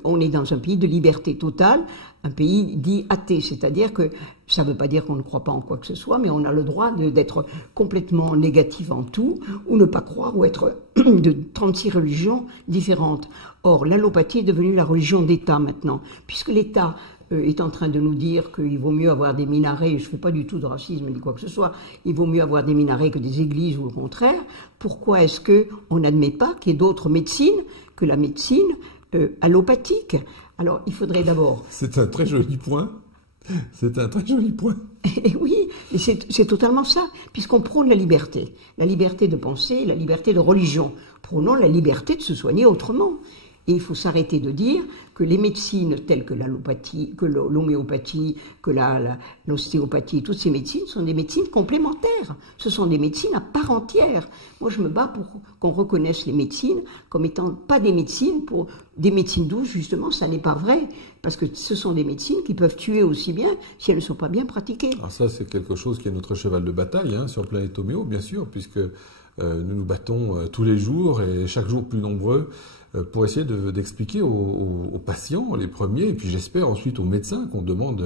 on est dans un pays de liberté totale, un pays dit athée, c'est-à-dire que ça ne veut pas dire qu'on ne croit pas en quoi que ce soit, mais on a le droit d'être complètement négatif en tout, ou ne pas croire, ou être de 36 religions différentes. Or, l'allopathie est devenue la religion d'État maintenant, puisque l'État est en train de nous dire qu'il vaut mieux avoir des minarets, je ne fais pas du tout de racisme ni quoi que ce soit, il vaut mieux avoir des minarets que des églises ou au contraire. Pourquoi est-ce qu'on n'admet pas qu'il y ait d'autres médecines que la médecine allopathique? Alors, il faudrait d'abord... C'est un très joli point. C'est un très joli point. Et oui, et c'est totalement ça, puisqu'on prône la liberté de penser, la liberté de religion. Prônons la liberté de se soigner autrement. Et il faut s'arrêter de dire que les médecines telles que l'allopathie, que l'homéopathie, que l'ostéopathie, toutes ces médecines sont des médecines complémentaires. Ce sont des médecines à part entière. Moi, je me bats pour qu'on reconnaisse les médecines comme étant pas des médecines pour des médecines douces, justement, ça n'est pas vrai. Parce que ce sont des médecines qui peuvent tuer aussi bien si elles ne sont pas bien pratiquées. Alors ça, c'est quelque chose qui est notre cheval de bataille, hein, sur Planète Homéo, bien sûr, puisque nous nous battons tous les jours et chaque jour plus nombreux pour essayer d'expliquer aux patients, les premiers, et puis j'espère ensuite aux médecins qu'on demande,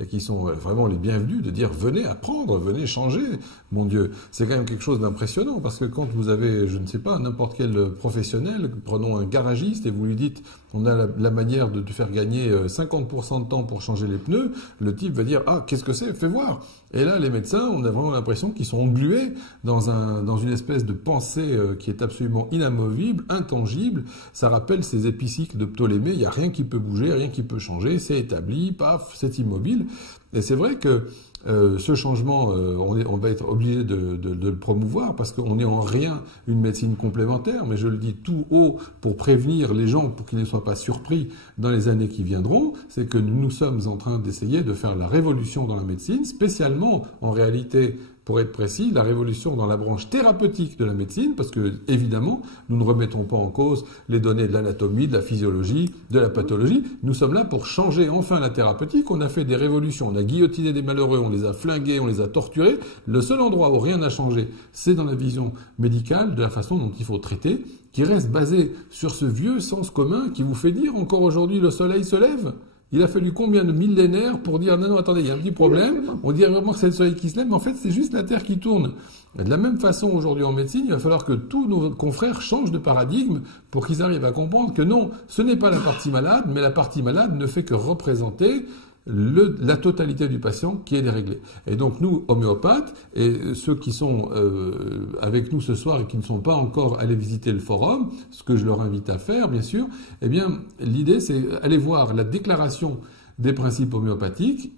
et qui sont vraiment les bienvenus, de dire venez apprendre, venez changer, mon Dieu. C'est quand même quelque chose d'impressionnant, parce que quand vous avez, je ne sais pas, n'importe quel professionnel, prenons un garagiste, et vous lui dites, on a la manière de te faire gagner 50% de temps pour changer les pneus, le type va dire, ah, qu'est-ce que c'est, fais voir. Et là, les médecins, on a vraiment l'impression qu'ils sont englués dans une espèce de pensée qui est absolument inamovible, intangible. Ça rappelle ces épicycles de Ptolémée, il n'y a rien qui peut bouger, rien qui peut changer, c'est établi, paf, c'est immobile. Et c'est vrai que ce changement, on va être obligé de le promouvoir parce qu'on n'est en rien une médecine complémentaire, mais je le dis tout haut pour prévenir les gens, pour qu'ils ne soient pas surpris dans les années qui viendront, c'est que nous sommes en train d'essayer de faire la révolution dans la médecine, spécialement en réalité, pour être précis, la révolution dans la branche thérapeutique de la médecine, parce que, évidemment, nous ne remettons pas en cause les données de l'anatomie, de la physiologie, de la pathologie. Nous sommes là pour changer enfin la thérapeutique. On a fait des révolutions, on a guillotiné des malheureux, on les a flingués, on les a torturés. Le seul endroit où rien n'a changé, c'est dans la vision médicale, de la façon dont il faut traiter, qui reste basée sur ce vieux sens commun qui vous fait dire encore aujourd'hui le soleil se lève. Il a fallu combien de millénaires pour dire non, attendez, il y a un petit problème, on dirait vraiment que c'est le soleil qui se lève, mais en fait c'est juste la Terre qui tourne. Et de la même façon aujourd'hui en médecine, il va falloir que tous nos confrères changent de paradigme pour qu'ils arrivent à comprendre que non, ce n'est pas la partie malade, mais la partie malade ne fait que représenter la totalité du patient qui est déréglée. Et donc nous, homéopathes, et ceux qui sont avec nous ce soir et qui ne sont pas encore allés visiter le forum, ce que je leur invite à faire, bien sûr, eh bien, l'idée, c'est aller voir la déclaration des principes homéopathiques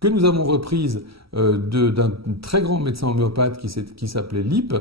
que nous avons reprise d'un très grand médecin homéopathe qui s'appelait Lippe,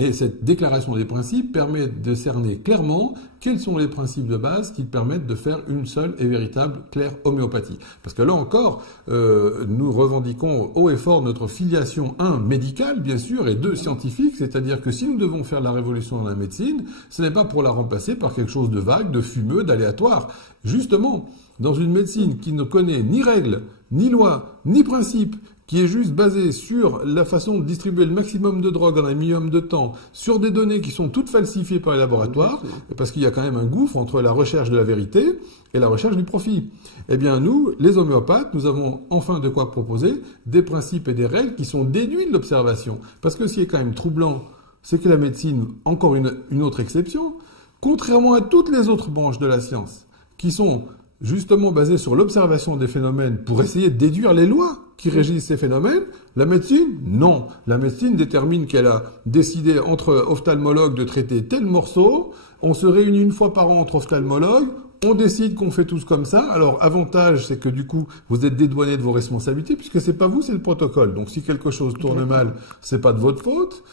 Et cette déclaration des principes permet de cerner clairement quels sont les principes de base qui permettent de faire une seule et véritable claire homéopathie. Parce que là encore, nous revendiquons haut et fort notre filiation, 1, médicale, bien sûr, et 2, scientifique, c'est-à-dire que si nous devons faire la révolution dans la médecine, ce n'est pas pour la remplacer par quelque chose de vague, de fumeux, d'aléatoire. Justement, dans une médecine qui ne connaît ni règles, ni lois, ni principes, qui est juste basé sur la façon de distribuer le maximum de drogue en un minimum de temps, sur des données qui sont toutes falsifiées par les laboratoires, parce qu'il y a quand même un gouffre entre la recherche de la vérité et la recherche du profit. Eh bien, nous, les homéopathes, nous avons enfin de quoi proposer des principes et des règles qui sont déduits de l'observation. Parce que ce qui est quand même troublant, c'est que la médecine, encore une autre exception, contrairement à toutes les autres branches de la science, qui sont justement basées sur l'observation des phénomènes pour essayer de déduire les lois qui régissent ces phénomènes, la médecine, non. La médecine détermine qu'elle a décidé entre ophtalmologues de traiter tel morceau, on se réunit une fois par an entre ophtalmologues, on décide qu'on fait tous comme ça. Alors, avantage, c'est que du coup, vous êtes dédouané de vos responsabilités, puisque c'est pas vous, c'est le protocole. Donc, si quelque chose tourne mal, c'est pas de votre faute.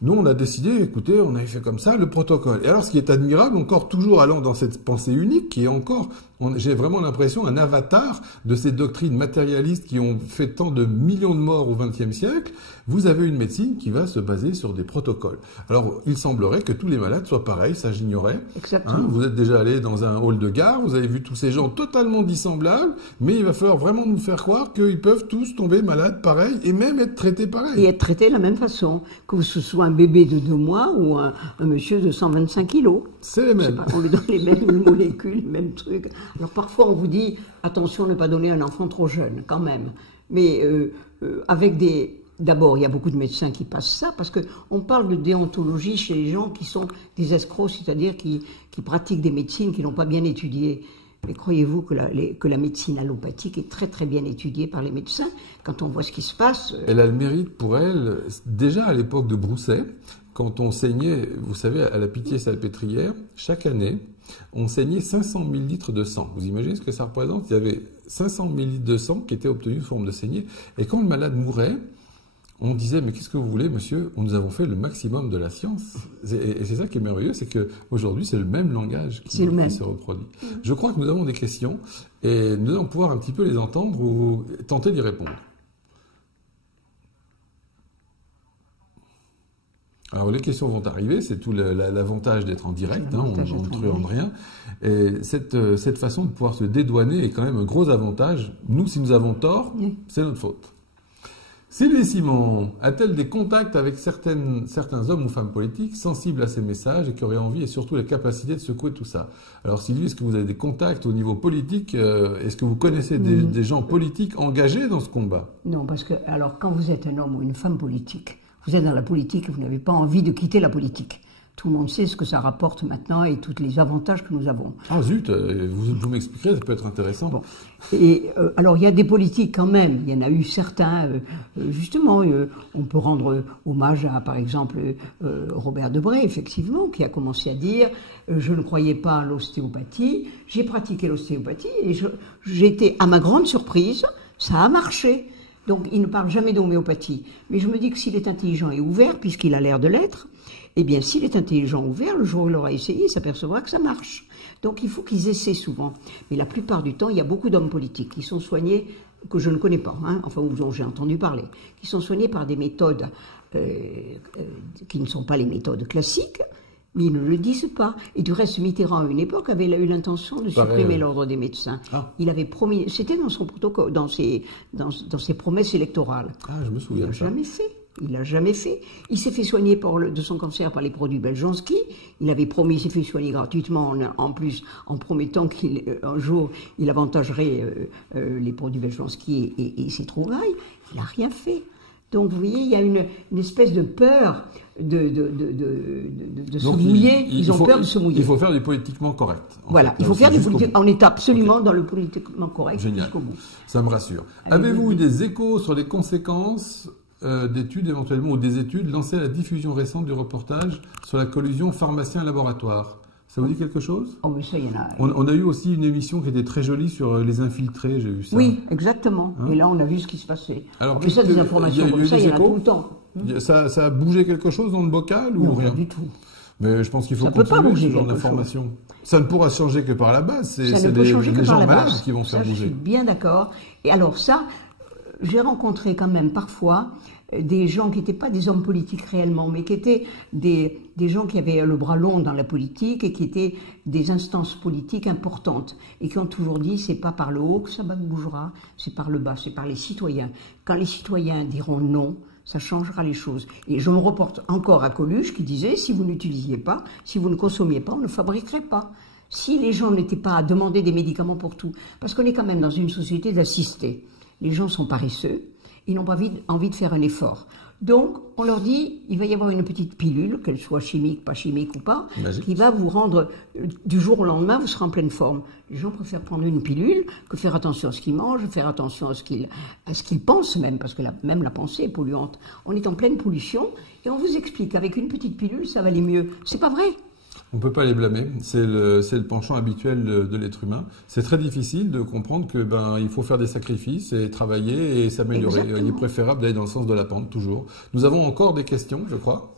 Nous, on a décidé, écoutez, on avait fait comme ça le protocole. Et alors, ce qui est admirable, encore toujours allant dans cette pensée unique, qui est encore, j'ai vraiment l'impression, un avatar de ces doctrines matérialistes qui ont fait tant de millions de morts au XXe siècle, vous avez une médecine qui va se baser sur des protocoles. Alors, il semblerait que tous les malades soient pareils, ça j'ignorais. Exactement. Hein, vous êtes déjà allé dans un hall de gare, vous avez vu tous ces gens totalement dissemblables, mais il va falloir vraiment nous faire croire qu'ils peuvent tous tomber malades pareil et même être traités pareil. Et être traités de la même façon, que ce soit un bébé de 2 mois ou un monsieur de 125 kilos. C'est les mêmes. On lui donne les mêmes molécules, les mêmes trucs. Alors parfois on vous dit, attention, ne pas donner un enfant trop jeune, quand même. Mais avec des... D'abord, il y a beaucoup de médecins qui passent ça, parce qu'on parle de déontologie chez les gens qui sont des escrocs, c'est-à-dire qui pratiquent des médecines qui n'ont pas bien étudiées. Mais croyez-vous que la médecine allopathique est très très bien étudiée par les médecins quand on voit ce qui se passe? Elle a le mérite pour elle, déjà à l'époque de Brousset, quand on saignait, vous savez, à la Pitié-Salpêtrière, chaque année, on saignait 500 000 litres de sang. Vous imaginez ce que ça représente? Il y avait 500 000 litres de sang qui étaient obtenus sous forme de saignée. Et quand le malade mourait, on disait, mais qu'est-ce que vous voulez, monsieur? Nous avons fait le maximum de la science. Et c'est ça qui est merveilleux, c'est qu'aujourd'hui, c'est le même langage qui se reproduit. Je crois que nous avons des questions, et nous allons pouvoir un petit peu les entendre ou tenter d'y répondre. Alors, les questions vont arriver, c'est tout l'avantage d'être en direct, hein, on ne truande rien. Et cette façon de pouvoir se dédouaner est quand même un gros avantage. Nous, si nous avons tort, c'est notre faute. Sylvie Simon a-t-elle des contacts avec certains hommes ou femmes politiques sensibles à ces messages et qui auraient envie et surtout la capacité de secouer tout ça? Alors Sylvie, est-ce que vous avez des contacts au niveau politique? Est-ce que vous connaissez des gens politiques engagés dans ce combat? Non, parce que alors quand vous êtes un homme ou une femme politique, vous êtes dans la politique et vous n'avez pas envie de quitter la politique. Tout le monde sait ce que ça rapporte maintenant et tous les avantages que nous avons. Ah zut, vous m'expliquerez, ça peut être intéressant. Bon. Et alors il y a des politiques quand même, il y en a eu certains, justement, on peut rendre hommage à par exemple Robert Debré, effectivement, qui a commencé à dire je ne croyais pas à l'ostéopathie, j'ai pratiqué l'ostéopathie et j'étais, à ma grande surprise, ça a marché. Donc il ne parle jamais d'homéopathie. Mais je me dis que s'il est intelligent et ouvert, puisqu'il a l'air de l'être, eh bien, s'il est intelligent, ouvert, le jour où il aura essayé, il s'apercevra que ça marche. Donc, il faut qu'ils essaient souvent. Mais la plupart du temps, il y a beaucoup d'hommes politiques qui sont soignés, que je ne connais pas, hein, enfin, dont j'ai entendu parler, qui sont soignés par des méthodes qui ne sont pas les méthodes classiques, mais ils ne le disent pas. Et du reste, Mitterrand, à une époque, avait eu l'intention de supprimer l'ordre des médecins. Ah. Il avait promis, c'était dans son protocole, dans ses promesses électorales. Ah, je me souviens. Il n'a jamais fait. Il l'a jamais fait. Il s'est fait soigner de son cancer par les produits Beljanski. Il avait promis, il s'est fait soigner gratuitement en plus, en promettant qu'un jour, il avantagerait les produits Beljanski et ses trouvailles. Il n'a rien fait. Donc, vous voyez, il y a une espèce de peur de se mouiller. Ils ont peur de se mouiller. Il faut faire du politiquement correct. Voilà, il faut faire du politiquement. On est absolument dans le politiquement correct jusqu'au bout. Ça me rassure. Avez-vous eu des échos sur les conséquences d'études éventuellement, ou des études lancées à la diffusion récente du reportage sur la collusion pharmacien-laboratoire? Ça vous dit quelque chose? Oh, mais ça, il y en a. On a eu aussi une émission qui était très jolie sur les infiltrés, j'ai vu ça. Oui, exactement. Et là, on a vu ce qui se passait. Alors, mais ça, des informations comme ça, il y en a tout le temps. Ça a bougé quelque chose dans le bocal ou Non, rien? pas du tout. Mais je pense qu'il faut Ça peut pas continuer bouger ce genre quelque d'information. Ça ne pourra changer que par la base. Ça ne C'est peut changer que les par gens la malades base. qui vont faire Ça, je bouger. suis bien d'accord. Et alors ça, j'ai rencontré quand même parfois des gens qui n'étaient pas des hommes politiques réellement, mais qui étaient des gens qui avaient le bras long dans la politique et qui étaient des instances politiques importantes et qui ont toujours dit c'est pas par le haut que ça bougera, c'est par le bas, c'est par les citoyens. Quand les citoyens diront non, ça changera les choses. Et je me reporte encore à Coluche qui disait si vous n'utilisiez pas, si vous ne consommiez pas, on ne fabriquerait pas. Si les gens n'étaient pas à demander des médicaments pour tout, parce qu'on est quand même dans une société d'assistés. Les gens sont paresseux, ils n'ont pas envie de faire un effort. Donc, on leur dit, il va y avoir une petite pilule, qu'elle soit chimique, pas chimique ou pas, Magique. qui va vous rendre, du jour au lendemain, vous serez en pleine forme. Les gens préfèrent prendre une pilule que faire attention à ce qu'ils mangent, faire attention à ce qu'ils pensent même, parce que même la pensée est polluante. On est en pleine pollution, et on vous explique qu'avec une petite pilule, ça va aller mieux. C'est pas vrai. On ne peut pas les blâmer, c'est le penchant habituel de l'être humain. C'est très difficile de comprendre que il faut faire des sacrifices et travailler et s'améliorer. Il est préférable d'aller dans le sens de la pente, toujours. Nous avons encore des questions, je crois.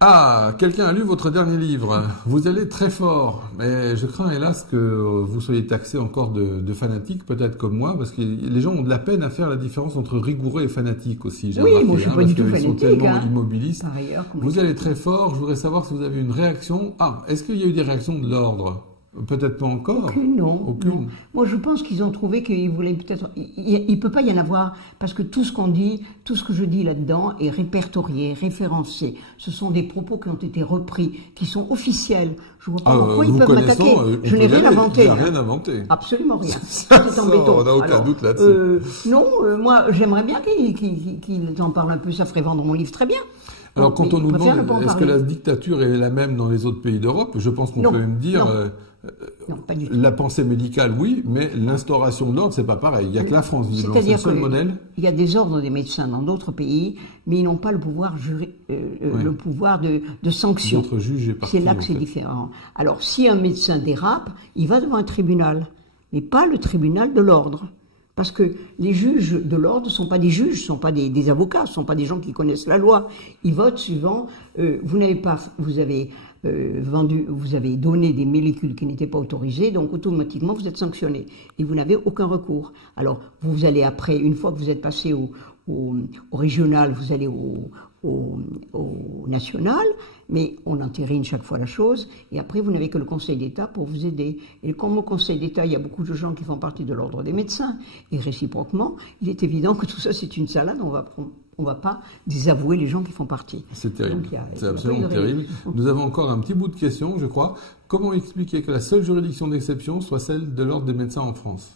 Ah, quelqu'un a lu votre dernier livre. Vous allez très fort, mais je crains hélas que vous soyez taxé encore de fanatique, peut-être comme moi, parce que les gens ont de la peine à faire la différence entre rigoureux et fanatique aussi. Oui, moi je suis pas du tout fanatique. Ils sont tellement immobilistes. Par ailleurs, vous allez très fort, je voudrais savoir si vous avez une réaction. Ah, est-ce qu'il y a eu des réactions de l'ordre? Peut-être pas encore. Aucune, non. Aucune. Non. Moi, je pense qu'ils ont trouvé qu'ils voulaient peut-être... Il peut pas y en avoir, parce que tout ce qu'on dit, tout ce que je dis là-dedans est répertorié, référencé. Ce sont des propos qui ont été repris, qui sont officiels. Je vois pas pourquoi ils peuvent m'attaquer. Je n'ai rien inventé. Il n'y a rien inventé. Absolument rien. Ça, on n'a aucun doute là-dessus. Non, moi, j'aimerais bien qu'ils en parlent un peu. Ça ferait vendre mon livre très bien. Alors, quand on nous demande, est-ce que la dictature est la même dans les autres pays d'Europe, je pense qu'on peut même dire... Non, pas du tout. La pensée médicale, oui, mais l'instauration de l'ordre, c'est pas pareil. Il n'y a que la France, visiblement, c'est le seul modèle. Il y a des ordres des médecins dans d'autres pays, mais ils n'ont pas le pouvoir, le pouvoir de sanction. D'autres juges et partis. C'est là que c'est différent. Alors, si un médecin dérape, il va devant un tribunal, mais pas le tribunal de l'ordre. Parce que les juges de l'ordre ne sont pas des juges, ne sont pas des avocats, ne sont pas des gens qui connaissent la loi. Ils votent suivant, vous avez donné des molécules qui n'étaient pas autorisées, donc automatiquement vous êtes sanctionné. Et vous n'avez aucun recours. Alors, vous allez après, une fois que vous êtes passé au régional, vous allez au national, mais on entérine chaque fois la chose, et après vous n'avez que le Conseil d'État pour vous aider. Et comme au Conseil d'État, il y a beaucoup de gens qui font partie de l'ordre des médecins, et réciproquement, il est évident que tout ça c'est une salade, on va pas désavouer les gens qui font partie. C'est terrible, c'est absolument terrible. Nous avons encore un petit bout de question, je crois. Comment expliquer que la seule juridiction d'exception soit celle de l'ordre des médecins en France ?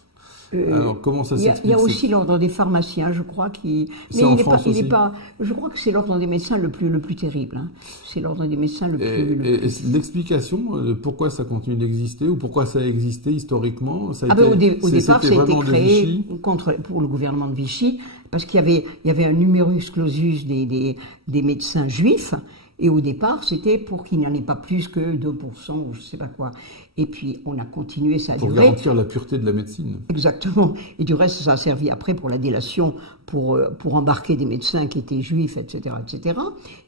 Alors, comment ça s'explique? Il y a aussi l'ordre des pharmaciens, je crois, mais il n'est pas. Je crois que c'est l'ordre des médecins le plus terrible. Hein. C'est l'ordre des médecins le plus. Et l'explication de pourquoi ça continue d'exister ou pourquoi ça a existé historiquement, ça a au départ, ça a été créé pour le gouvernement de Vichy, parce qu'il y avait un numerus clausus des médecins juifs. Et au départ, c'était pour qu'il n'y en ait pas plus que 2% ou je ne sais pas quoi. Et puis, on a continué, ça a duré. Pour garantir la pureté de la médecine. Exactement. Et du reste, ça a servi après pour la délation, pour embarquer des médecins qui étaient juifs, etc., etc.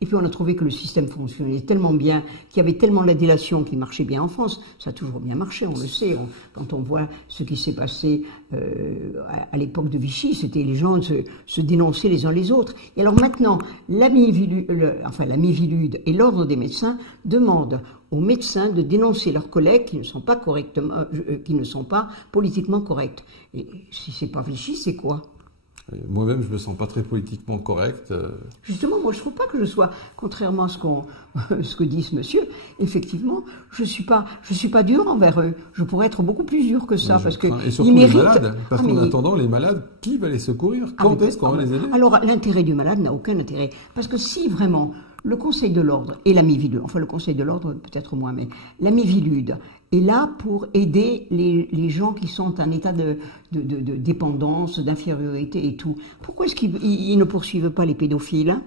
Et puis, on a trouvé que le système fonctionnait tellement bien, qu'il y avait tellement la délation qui marchait bien en France. Ça a toujours bien marché, on le sait. Quand on voit ce qui s'est passé à l'époque de Vichy, c'était les gens se dénoncer les uns les autres. Et alors maintenant, la Miviludes et l'ordre des médecins demandent aux médecins de dénoncer leurs collègues qui ne sont pas politiquement corrects. Et si c'est pas Vichy, c'est quoi? Moi-même, je me sens pas très politiquement correct. Justement, moi, je trouve pas que je sois, contrairement à ce que dit ce monsieur, effectivement, je suis pas dur envers eux. Je pourrais être beaucoup plus dur que ça, parce que et surtout ils méritent. Les malades, parce qu'en attendant, les malades, qui va les secourir? Quand est-ce qu'on va les aider? Alors, l'intérêt du malade n'a aucun intérêt, parce que si vraiment le Conseil de l'ordre et la Miviludes, enfin le Conseil de l'ordre peut-être moins, mais la Miviludes est là pour aider les gens qui sont en état de dépendance, d'infériorité et tout. Pourquoi est-ce qu'ils ne poursuivent pas les pédophiles, hein?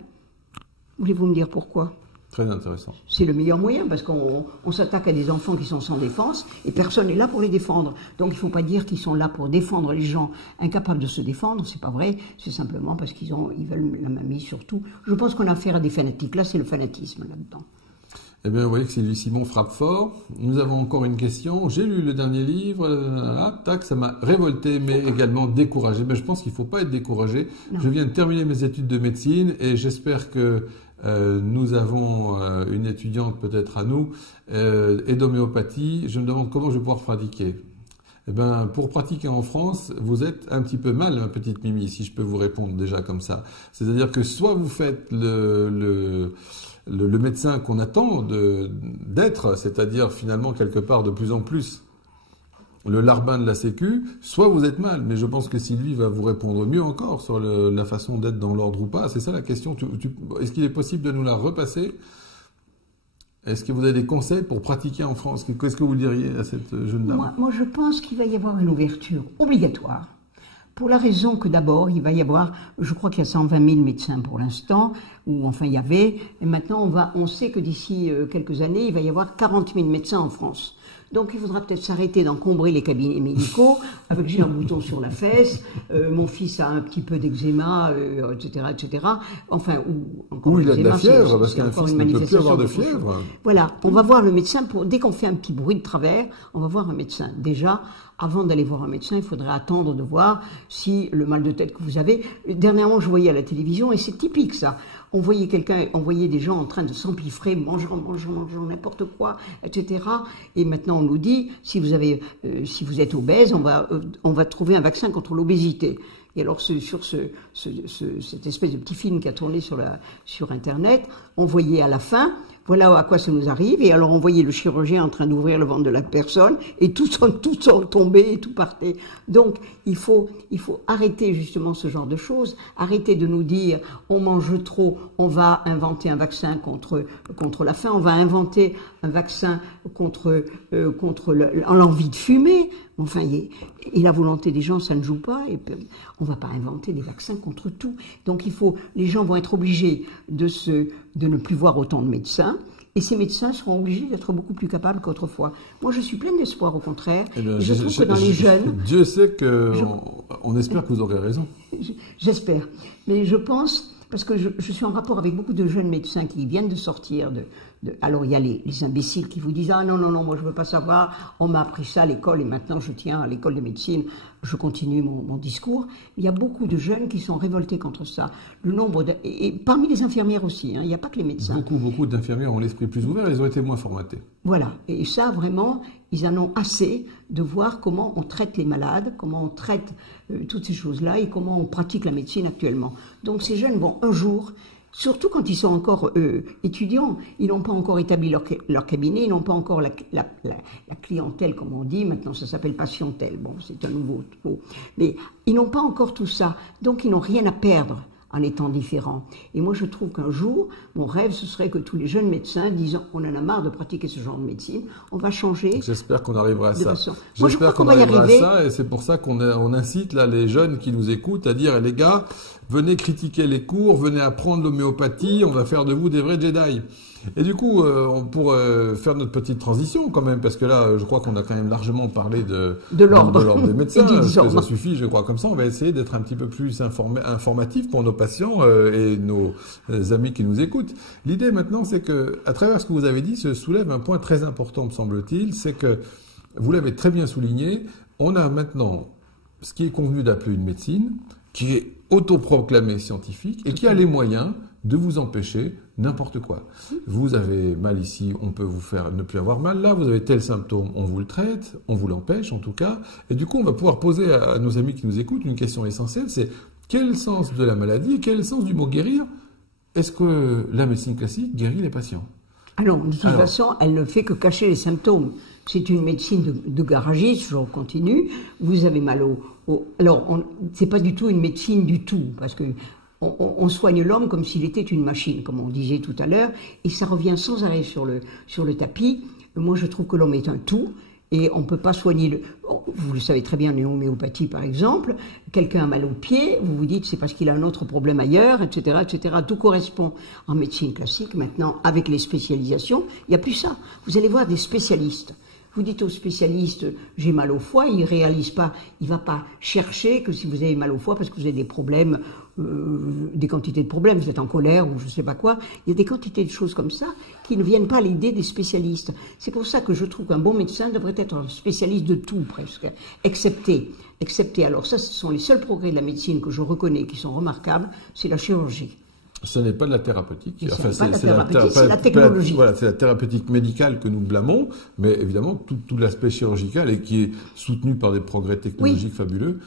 Voulez-vous me dire pourquoi? Très intéressant. C'est le meilleur moyen parce qu'on s'attaque à des enfants qui sont sans défense et personne n'est là pour les défendre. Donc il ne faut pas dire qu'ils sont là pour défendre les gens incapables de se défendre, c'est pas vrai, c'est simplement parce ils veulent la mainmise sur tout. Je pense qu'on a affaire à des fanatiques, là c'est le fanatisme là-dedans. Eh bien, vous voyez que Sylvie Simon frappe fort. Nous avons encore une question. J'ai lu le dernier livre, tac, ça m'a révolté, mais également découragé. Mais je pense qu'il ne faut pas être découragé. Non. Je viens de terminer mes études de médecine et j'espère que nous avons une étudiante peut-être à nous et d'homéopathie. Je me demande comment je vais pouvoir pratiquer. Eh bien, pour pratiquer en France, vous êtes un petit peu mal, ma petite Mimi, si je peux vous répondre déjà comme ça. C'est-à-dire que soit vous faites le médecin qu'on attend d'être, c'est-à-dire finalement quelque part de plus en plus le larbin de la Sécu, soit vous êtes mal. Mais je pense que Sylvie va vous répondre mieux encore sur la façon d'être dans l'ordre ou pas. C'est ça la question. Est-ce qu'il est possible de nous la repasser? Est-ce que vous avez des conseils pour pratiquer en France? Qu'est-ce que vous diriez à cette jeune dame? Moi, je pense qu'il va y avoir une ouverture obligatoire. Pour la raison que d'abord, il va y avoir, je crois qu'il y a 120 000 médecins pour l'instant, ou enfin il y avait, et maintenant on sait que d'ici quelques années, il va y avoir 40 000 médecins en France. Donc il faudra peut-être s'arrêter d'encombrer les cabinets médicaux avec j'ai un bouton sur la fesse, mon fils a un petit peu d'eczéma, etc., etc. Enfin, ou encore il a de la fièvre, parce qu'un fils ne peut plus avoir de fièvre. Voilà, on va voir le médecin, dès qu'on fait un petit bruit de travers, on va voir un médecin. Déjà, avant d'aller voir un médecin, il faudrait attendre de voir si le mal de tête que vous avez... Dernièrement, je voyais à la télévision, et c'est typique ça, on voyait des gens en train de s'empiffrer, mangeant n'importe quoi, etc. Et maintenant, on nous dit, si vous êtes obèse, on va trouver un vaccin contre l'obésité. Et alors, sur cette espèce de petit film qui a tourné sur Internet, on voyait à la fin, voilà à quoi ça nous arrive. Et alors, on voyait le chirurgien en train d'ouvrir le ventre de la personne, et tout tombé, et tout partait. Donc, il faut arrêter justement ce genre de choses, arrêter de nous dire, on mange trop, on va inventer un vaccin contre la faim, on va inventer un vaccin contre l'envie de fumer. Enfin, et la volonté des gens, ça ne joue pas, et on va pas inventer des vaccins contre tout. Donc les gens vont être obligés de ne plus voir autant de médecins, et ces médecins seront obligés d'être beaucoup plus capables qu'autrefois. Moi, je suis pleine d'espoir, au contraire. Je trouve que dans les jeunes... Dieu sait on espère que vous aurez raison. J'espère. Mais je pense, parce que je suis en rapport avec beaucoup de jeunes médecins qui viennent de sortir alors il y a les imbéciles qui vous disent « Ah non, moi je veux pas savoir, on m'a appris ça à l'école et maintenant je tiens à l'école de médecine, je continue mon discours. » Il y a beaucoup de jeunes qui sont révoltés contre ça. Et parmi les infirmières aussi, hein, il n'y a pas que les médecins. Beaucoup d'infirmières ont l'esprit plus ouvert, elles ont été moins formatées. Voilà, et ça vraiment, ils en ont assez de voir comment on traite les malades, comment on traite toutes ces choses-là et comment on pratique la médecine actuellement. Donc ces jeunes vont un jour... Surtout quand ils sont encore étudiants, ils n'ont pas encore établi leur cabinet, ils n'ont pas encore la clientèle, comme on dit, maintenant ça s'appelle patientèle, bon c'est un nouveau mot, mais ils n'ont pas encore tout ça, donc ils n'ont rien à perdre en étant différents. Et moi je trouve qu'un jour, mon rêve ce serait que tous les jeunes médecins disent on en a marre de pratiquer ce genre de médecine, on va changer. J'espère qu'on arrivera à ça. J'espère qu'on arrivera à ça et c'est pour ça qu'on incite là les jeunes qui nous écoutent à dire les gars, venez critiquer les cours, venez apprendre l'homéopathie, on va faire de vous des vrais Jedi. Et du coup, pour faire notre petite transition quand même, parce que là, je crois qu'on a quand même largement parlé de l'ordre des médecins, parce que ça suffit, je crois, comme ça, on va essayer d'être un petit peu plus informatif pour nos patients et nos amis qui nous écoutent. L'idée maintenant, c'est que, à travers ce que vous avez dit, se soulève un point très important, me semble-t-il, c'est que, vous l'avez très bien souligné, on a maintenant ce qui est convenu d'appeler une médecine, qui est autoproclamée scientifique et qui a les moyens de vous empêcher n'importe quoi. Vous avez mal ici, on peut vous faire ne plus avoir mal là, vous avez tel symptôme, on vous le traite, on vous l'empêche en tout cas, et du coup on va pouvoir poser à nos amis qui nous écoutent une question essentielle, c'est quel est le sens de la maladie et quel est le sens du mot guérir? Est-ce que la médecine classique guérit les patients? Alors, de toute façon, elle ne fait que cacher les symptômes. C'est une médecine de garagiste, je continue. Vous avez mal Alors, c'est pas du tout une médecine du tout, parce que on soigne l'homme comme s'il était une machine, comme on disait tout à l'heure, et ça revient sans arrêt sur le tapis. Moi, je trouve que l'homme est un tout, Et on ne peut pas soigner vous le savez très bien, en homéopathie par exemple, quelqu'un a mal au pied, vous vous dites c'est parce qu'il a un autre problème ailleurs, etc., etc. Tout correspond en médecine classique. Maintenant, avec les spécialisations, il n'y a plus ça. Vous allez voir des spécialistes. Vous dites au spécialiste, j'ai mal au foie, il ne réalise pas, il ne va pas chercher que si vous avez mal au foie parce que vous avez des problèmes, des quantités de problèmes, vous êtes en colère ou je ne sais pas quoi, il y a des quantités de choses comme ça qui ne viennent pas à l'idée des spécialistes. C'est pour ça que je trouve qu'un bon médecin devrait être un spécialiste de tout presque, excepté, alors ça ce sont les seuls progrès de la médecine que je reconnais qui sont remarquables, c'est la chirurgie. Ce n'est pas de la thérapeutique. Enfin, c'est la technologie. Voilà, c'est la thérapeutique médicale que nous blâmons, mais évidemment, tout l'aspect chirurgical et qui est soutenu par des progrès technologiques fabuleux.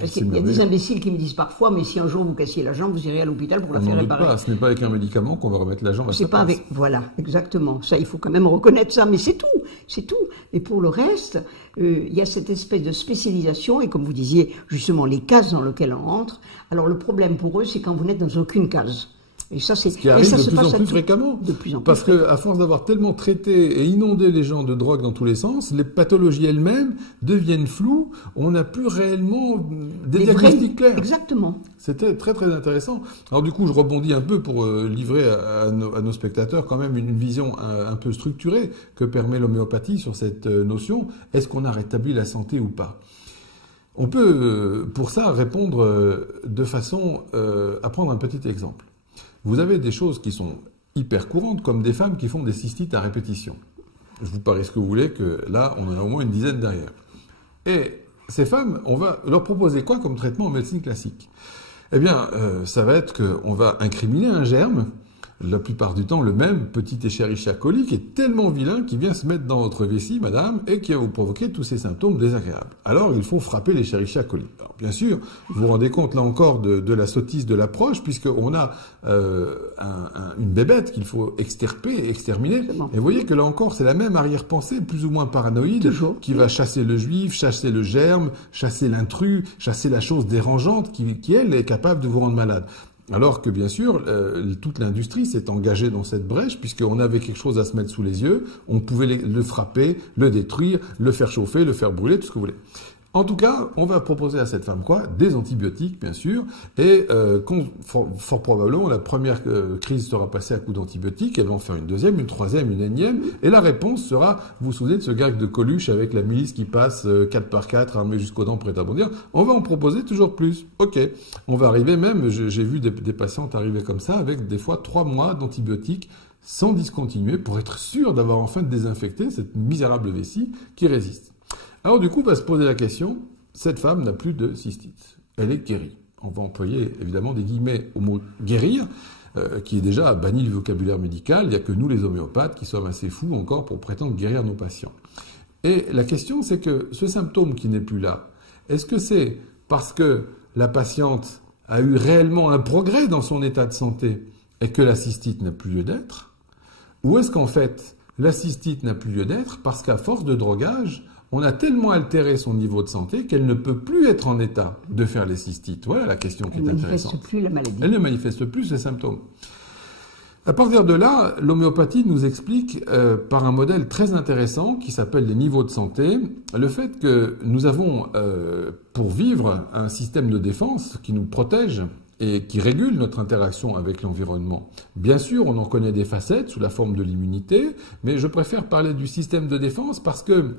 Parce qu'il y a des imbéciles qui me disent parfois, mais si un jour vous cassiez la jambe, vous irez à l'hôpital pour la faire réparer. Pas, ce n'est pas avec un médicament qu'on va remettre la jambe à sa place. Voilà, exactement. Ça, il faut quand même reconnaître ça, mais c'est tout. Et pour le reste, il y a cette espèce de spécialisation, et comme vous disiez, justement, les cases dans lesquelles on entre. Alors le problème pour eux, c'est quand vous n'êtes dans aucune case. Et ça, c'est ce qui arrive de plus en plus fréquemment. Parce qu'à force d'avoir tellement traité et inondé les gens de drogue dans tous les sens, les pathologies elles-mêmes deviennent floues. On n'a plus réellement des diagnostics clairs. Exactement. C'était très très intéressant. Alors du coup, je rebondis un peu pour livrer à nos spectateurs quand même une vision un peu structurée que permet l'homéopathie sur cette notion. Est-ce qu'on a rétabli la santé ou pas ? On peut, pour ça, répondre de façon à prendre un petit exemple. Vous avez des choses qui sont hyper courantes, comme des femmes qui font des cystites à répétition. Je vous parie ce que vous voulez, que là, on en a au moins une dizaine derrière. Et ces femmes, on va leur proposer quoi comme traitement en médecine classique ? Eh bien, ça va être qu'on va incriminer un germe, la plupart du temps le même, petit Escherichia coli, qui est tellement vilain qu'il vient se mettre dans votre vessie, madame, et qui va vous provoquer tous ces symptômes désagréables. Alors, il faut frapper l'Escherichia coli. Alors, bien sûr, vous vous rendez compte, là encore, de la sottise de l'approche, puisqu'on a une bébête qu'il faut extirper et exterminer. Et vous voyez que là encore, c'est la même arrière-pensée, plus ou moins paranoïde, qui va chasser le juif, chasser le germe, chasser l'intrus, chasser la chose dérangeante qui, elle, est capable de vous rendre malade. Alors que, bien sûr, toute l'industrie s'est engagée dans cette brèche, puisqu'on avait quelque chose à se mettre sous les yeux, on pouvait le frapper, le détruire, le faire chauffer, le faire brûler, tout ce que vous voulez. En tout cas, on va proposer à cette femme quoi ? Des antibiotiques, bien sûr, et fort probablement, la première crise sera passée à coup d'antibiotiques, elle va en faire une deuxième, une troisième, une énième, et la réponse sera, vous vous souvenez de ce gag de Coluche avec la milice qui passe 4 par 4, armée jusqu'aux dents, prête à bondir ? On va en proposer toujours plus. Ok. On va arriver même, j'ai vu des patientes arriver comme ça, avec des fois 3 mois d'antibiotiques, sans discontinuer, pour être sûr d'avoir enfin désinfecté cette misérable vessie qui résiste. Alors du coup, va se poser la question, cette femme n'a plus de cystite. Elle est guérie. On va employer évidemment des guillemets au mot « guérir », qui est déjà banni du vocabulaire médical. Il n'y a que nous, les homéopathes, qui sommes assez fous encore pour prétendre guérir nos patients. Et la question, c'est que ce symptôme qui n'est plus là, est-ce que c'est parce que la patiente a eu réellement un progrès dans son état de santé et que la cystite n'a plus lieu d'être ? Ou est-ce qu'en fait, la cystite n'a plus lieu d'être parce qu'à force de drogage, on a tellement altéré son niveau de santé qu'elle ne peut plus être en état de faire les cystites. Voilà la question qui est intéressante. Elle ne manifeste plus la maladie. Elle ne manifeste plus ses symptômes. À partir de là, l'homéopathie nous explique par un modèle très intéressant qui s'appelle les niveaux de santé, le fait que nous avons, pour vivre, un système de défense qui nous protège et qui régule notre interaction avec l'environnement. Bien sûr, on en connaît des facettes sous la forme de l'immunité, mais je préfère parler du système de défense parce que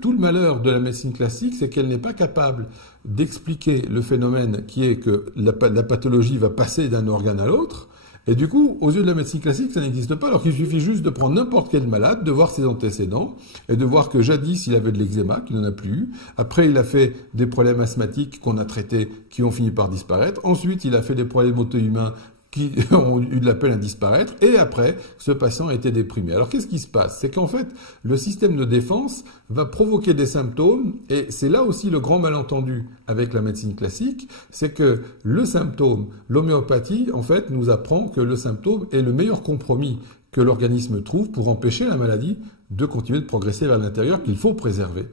tout le malheur de la médecine classique, c'est qu'elle n'est pas capable d'expliquer le phénomène qui est que la pathologie va passer d'un organe à l'autre. Et du coup, aux yeux de la médecine classique, ça n'existe pas, alors qu'il suffit juste de prendre n'importe quel malade, de voir ses antécédents, et de voir que jadis, il avait de l'eczéma, qu'il n'en a plus eu. Après, il a fait des problèmes asthmatiques qu'on a traités, qui ont fini par disparaître. Ensuite, il a fait des problèmes auto-humains qui ont eu de la peine à disparaître, et après, ce patient a été déprimé. Alors qu'est-ce qui se passe ? C'est qu'en fait, le système de défense va provoquer des symptômes, et c'est là aussi le grand malentendu avec la médecine classique, c'est que le symptôme, l'homéopathie, en fait, nous apprend que le symptôme est le meilleur compromis que l'organisme trouve pour empêcher la maladie de continuer de progresser vers l'intérieur qu'il faut préserver.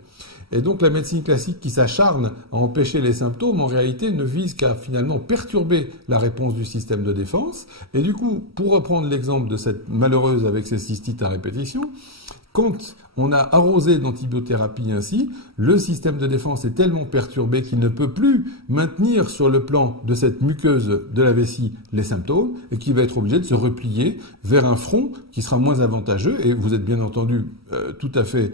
Et donc la médecine classique qui s'acharne à empêcher les symptômes, en réalité, ne vise qu'à finalement perturber la réponse du système de défense. Et du coup, pour reprendre l'exemple de cette malheureuse avec ses cystites à répétition, quand on a arrosé d'antibiothérapie ainsi, le système de défense est tellement perturbé qu'il ne peut plus maintenir sur le plan de cette muqueuse de la vessie les symptômes et qu'il va être obligé de se replier vers un front qui sera moins avantageux. Et vous êtes bien entendu tout à fait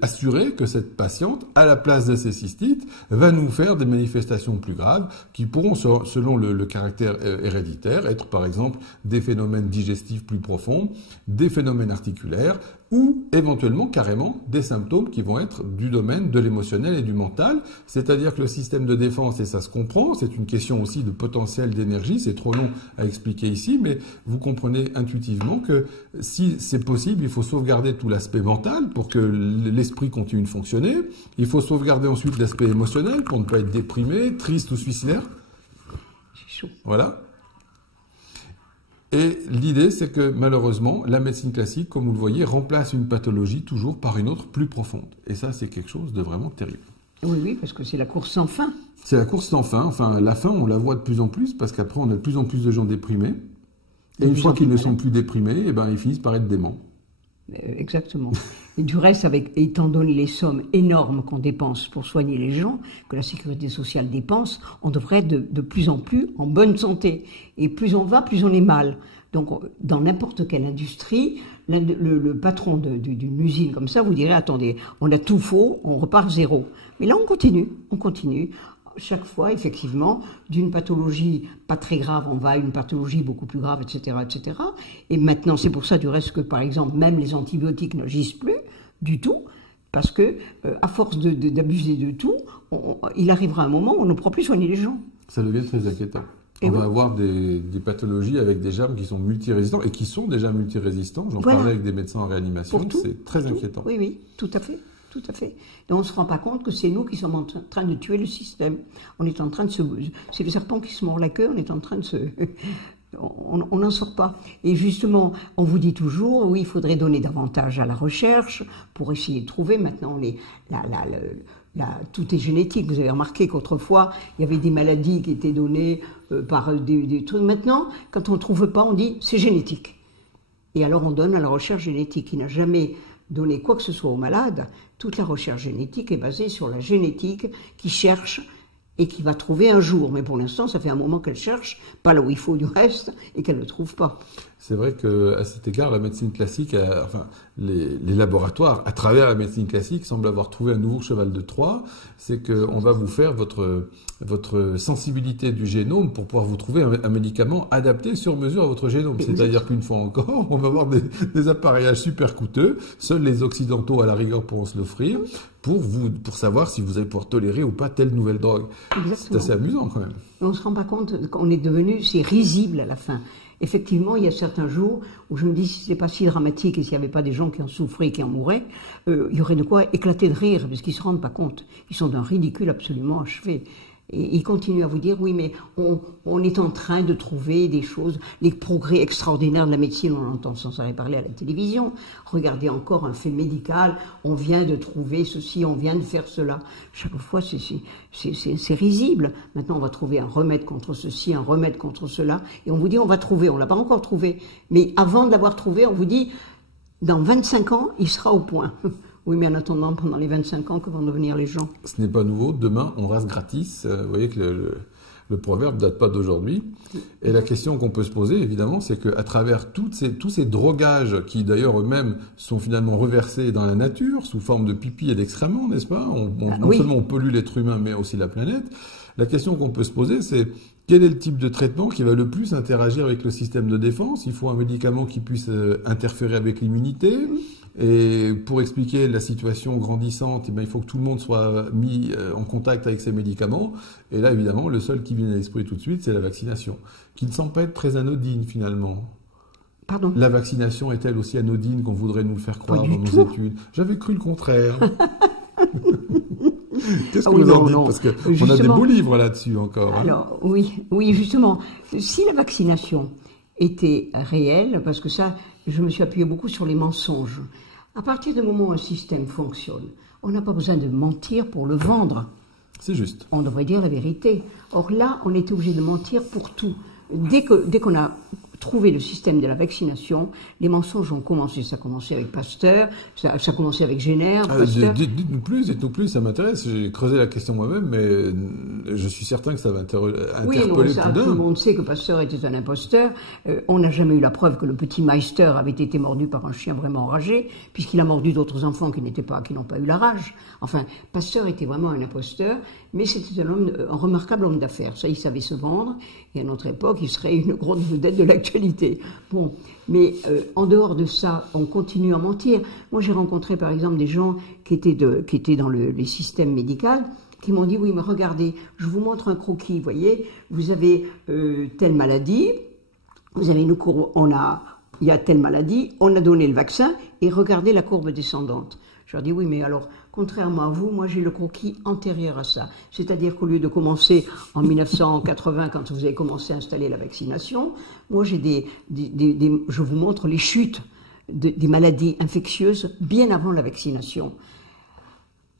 assuré que cette patiente, à la place de ces cystites, va nous faire des manifestations plus graves qui pourront, selon le caractère héréditaire, être par exemple des phénomènes digestifs plus profonds, des phénomènes articulaires, ou éventuellement carrément des symptômes qui vont être du domaine de l'émotionnel et du mental, c'est-à-dire que le système de défense, et ça se comprend, c'est une question aussi de potentiel d'énergie, c'est trop long à expliquer ici, mais vous comprenez intuitivement que si c'est possible, il faut sauvegarder tout l'aspect mental pour que l'esprit continue de fonctionner, il faut sauvegarder ensuite l'aspect émotionnel pour ne pas être déprimé, triste ou suicidaire. C'est chaud. Voilà. Et l'idée, c'est que malheureusement, la médecine classique, comme vous le voyez, remplace une pathologie toujours par une autre plus profonde. Et ça, c'est quelque chose de vraiment terrible. Oui, oui, parce que c'est la course sans fin. C'est la course sans fin. Enfin, la fin, on la voit de plus en plus, parce qu'après, on a de plus en plus de gens déprimés. Et une fois qu'ils ne sont plus déprimés, eh ben, ils finissent par être déments. Exactement. Et du reste, étant donné les sommes énormes qu'on dépense pour soigner les gens, que la sécurité sociale dépense, on devrait être de plus en plus en bonne santé. Et plus on va, plus on est mal. Donc, dans n'importe quelle industrie, le patron d'une usine comme ça vous dirait, attendez, on a tout faux, on repart zéro. Mais là, on continue. Chaque fois, effectivement, d'une pathologie pas très grave, on va à une pathologie beaucoup plus grave, etc., etc. Et maintenant, c'est pour ça, du reste, que, par exemple, même les antibiotiques n'agissent plus du tout, parce que, à force d'abuser de tout, il arrivera un moment où on ne pourra plus soigner les gens. Ça devient très inquiétant. On va avoir des pathologies avec des germes qui sont multirésistants, et qui sont déjà multirésistants. J'en parlais avec des médecins en réanimation, c'est très inquiétant. Oui, oui, tout à fait. Tout à fait. Et on ne se rend pas compte que c'est nous qui sommes en train de tuer le système. On est en train de c'est le serpent qui se mord la queue, on est en train de on n'en sort pas. Et justement, on vous dit toujours, oui, il faudrait donner davantage à la recherche pour essayer de trouver. Maintenant, tout est génétique. Vous avez remarqué qu'autrefois, il y avait des maladies qui étaient données par des trucs. Maintenant, quand on ne trouve pas, on dit c'est génétique. Et alors on donne à la recherche génétique qui n'a jamais donné quoi que ce soit aux malades. Toute la recherche génétique est basée sur la génétique qui cherche et qui va trouver un jour. Mais pour l'instant, ça fait un moment qu'elle cherche, pas là où il faut du reste, et qu'elle ne le trouve pas. C'est vrai qu'à cet égard, la médecine classique, les laboratoires, à travers la médecine classique, semblent avoir trouvé un nouveau cheval de Troie. C'est qu'on va vous faire votre sensibilité du génome pour pouvoir vous trouver un médicament adapté sur mesure à votre génome. C'est-à-dire qu'une fois encore, on va avoir des appareillages super coûteux. Seuls les Occidentaux, à la rigueur, pourront se l'offrir pour savoir si vous allez pouvoir tolérer ou pas telle nouvelle drogue. C'est assez amusant quand même. On ne se rend pas compte qu'on est devenu, c'est risible à la fin. Effectivement, il y a certains jours où je me dis si ce n'est pas si dramatique et s'il n'y avait pas des gens qui en souffraient et qui en mouraient, il y aurait de quoi éclater de rire parce qu'ils ne se rendent pas compte. Ils sont d'un ridicule absolument achevé. Et ils continuent à vous dire, oui, mais on est en train de trouver des choses, les progrès extraordinaires de la médecine, on entend sans arrêt parler à la télévision. Regardez encore un fait médical, on vient de trouver ceci, on vient de faire cela. Chaque fois, c'est risible. Maintenant, on va trouver un remède contre ceci, un remède contre cela. Et on vous dit, on va trouver, on l'a pas encore trouvé. Mais avant de l'avoir trouvé, on vous dit, dans 25 ans, il sera au point. Oui, mais en attendant, pendant les 25 ans, que vont devenir les gens? Ce n'est pas nouveau. Demain, on rase gratis. Vous voyez que le proverbe ne date pas d'aujourd'hui. Et la question qu'on peut se poser, évidemment, c'est qu'à travers tous ces drogages, qui d'ailleurs eux-mêmes sont finalement reversés dans la nature, sous forme de pipi et d'excréments, n'est-ce pas? Non seulement on pollue l'être humain, mais aussi la planète. La question qu'on peut se poser, c'est quel est le type de traitement qui va le plus interagir avec le système de défense? Il faut un médicament qui puisse interférer avec l'immunité. Et pour expliquer la situation grandissante, il faut que tout le monde soit mis en contact avec ces médicaments. Et là, évidemment, le seul qui vient à l'esprit tout de suite, c'est la vaccination, qui ne semble pas être très anodine finalement. Pardon ? La vaccination est-elle aussi anodine qu'on voudrait nous le faire croire dans nos études? J'avais cru le contraire. Qu'est-ce que vous en dites? Parce qu'on a des beaux livres là-dessus encore. Alors, oui, justement. Si la vaccination était réelle, parce que ça, je me suis appuyé beaucoup sur les mensonges. À partir du moment où un système fonctionne, on n'a pas besoin de mentir pour le vendre. C'est juste. On devrait dire la vérité. Or là, on était obligé de mentir pour tout. Dès qu'on a trouvé le système de la vaccination, les mensonges ont commencé. Ça a commencé avec Pasteur, ça a commencé avec Jenner, Pasteur. Dites-nous plus, ça m'intéresse. J'ai creusé la question moi-même, mais je suis certain que ça va interpeller tout le monde sait que Pasteur était un imposteur. On n'a jamais eu la preuve que le petit Meister avait été mordu par un chien vraiment enragé, puisqu'il a mordu d'autres enfants qui n'ont pas eu la rage. Enfin, Pasteur était vraiment un imposteur, mais c'était un remarquable homme d'affaires. Ça, il savait se vendre, et à notre époque, il serait une grande vedette de l'actualité. Bon, mais en dehors de ça, on continue à mentir. Moi, j'ai rencontré, par exemple, des gens qui étaient dans les systèmes médicaux, qui m'ont dit, oui, mais regardez, je vous montre un croquis, vous voyez, vous avez telle maladie, vous avez une courbe, il y a telle maladie, on a donné le vaccin, et regardez la courbe descendante. Je leur dis, oui, mais alors, contrairement à vous, moi j'ai le croquis antérieur à ça. C'est-à-dire qu'au lieu de commencer en 1980, quand vous avez commencé à installer la vaccination, moi j'ai je vous montre les chutes des maladies infectieuses bien avant la vaccination.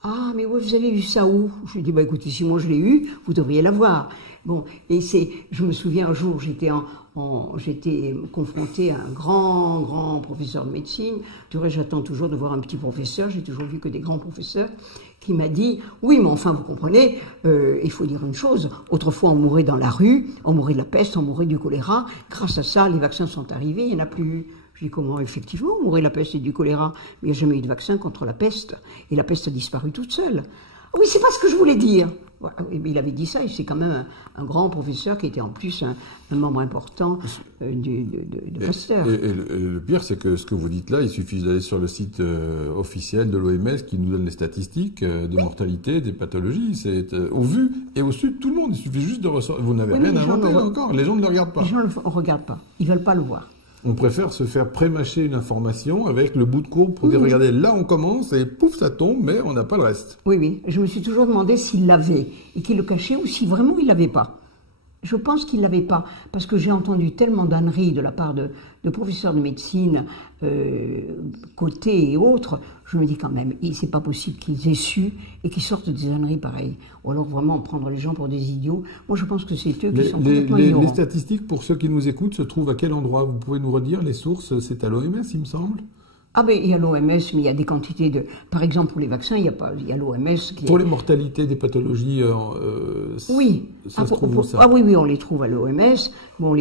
Ah, mais vous avez vu ça où? Je lui dis, bah écoutez, si moi je l'ai eu, vous devriez l'avoir. Bon, et je me souviens un jour, j'étais confrontée à un grand professeur de médecine. Du reste, j'attends toujours de voir un petit professeur, j'ai toujours vu que des grands professeurs, qui m'a dit, oui, mais enfin, vous comprenez, il faut dire une chose, autrefois on mourait dans la rue, on mourait de la peste, on mourait du choléra, grâce à ça, les vaccins sont arrivés, il n'y en a plus eu. Je dis, comment, effectivement, on mourait de la peste et du choléra, mais il n'y a jamais eu de vaccin contre la peste, et la peste a disparu toute seule. Oui, c'est pas ce que je voulais dire. Mais il avait dit ça, et c'est quand même un grand professeur qui était en plus un membre important de Pasteur. Et le pire, c'est que ce que vous dites là, il suffit d'aller sur le site officiel de l'OMS qui nous donne les statistiques de mortalité, des pathologies. C'est au vu et au sud, tout le monde. Il suffit juste de ressortir. Vous n'avez rien inventé encore. Les gens ne le regardent pas. Les gens ne le regardent pas. Ils veulent pas le voir. On préfère se faire pré-mâcher une information avec le bout de courbe pour dire, regardez, là on commence et pouf, ça tombe, mais on n'a pas le reste. Oui. Je me suis toujours demandé s'il l'avait et qu'il le cachait ou si vraiment il l'avait pas. Je pense qu'il l'avait pas, parce que j'ai entendu tellement d'âneries de la part de professeurs de médecine, Côté et autres, je me dis quand même, c'est pas possible qu'ils aient su et qu'ils sortent des âneries pareilles. Ou alors vraiment prendre les gens pour des idiots. Moi je pense que c'est eux qui sont complètement ignorants. Les statistiques, pour ceux qui nous écoutent, se trouvent à quel endroit? Vous pouvez nous redire les sources? C'est à l'OMS, il me semble. Ah ben il y a l'OMS, mais il y a des quantités de... Par exemple pour les vaccins, il y a l'OMS qui... Pour les mortalités des pathologies, oui. Ça se trouve où ça? Ah oui, on les trouve à l'OMS. Bon,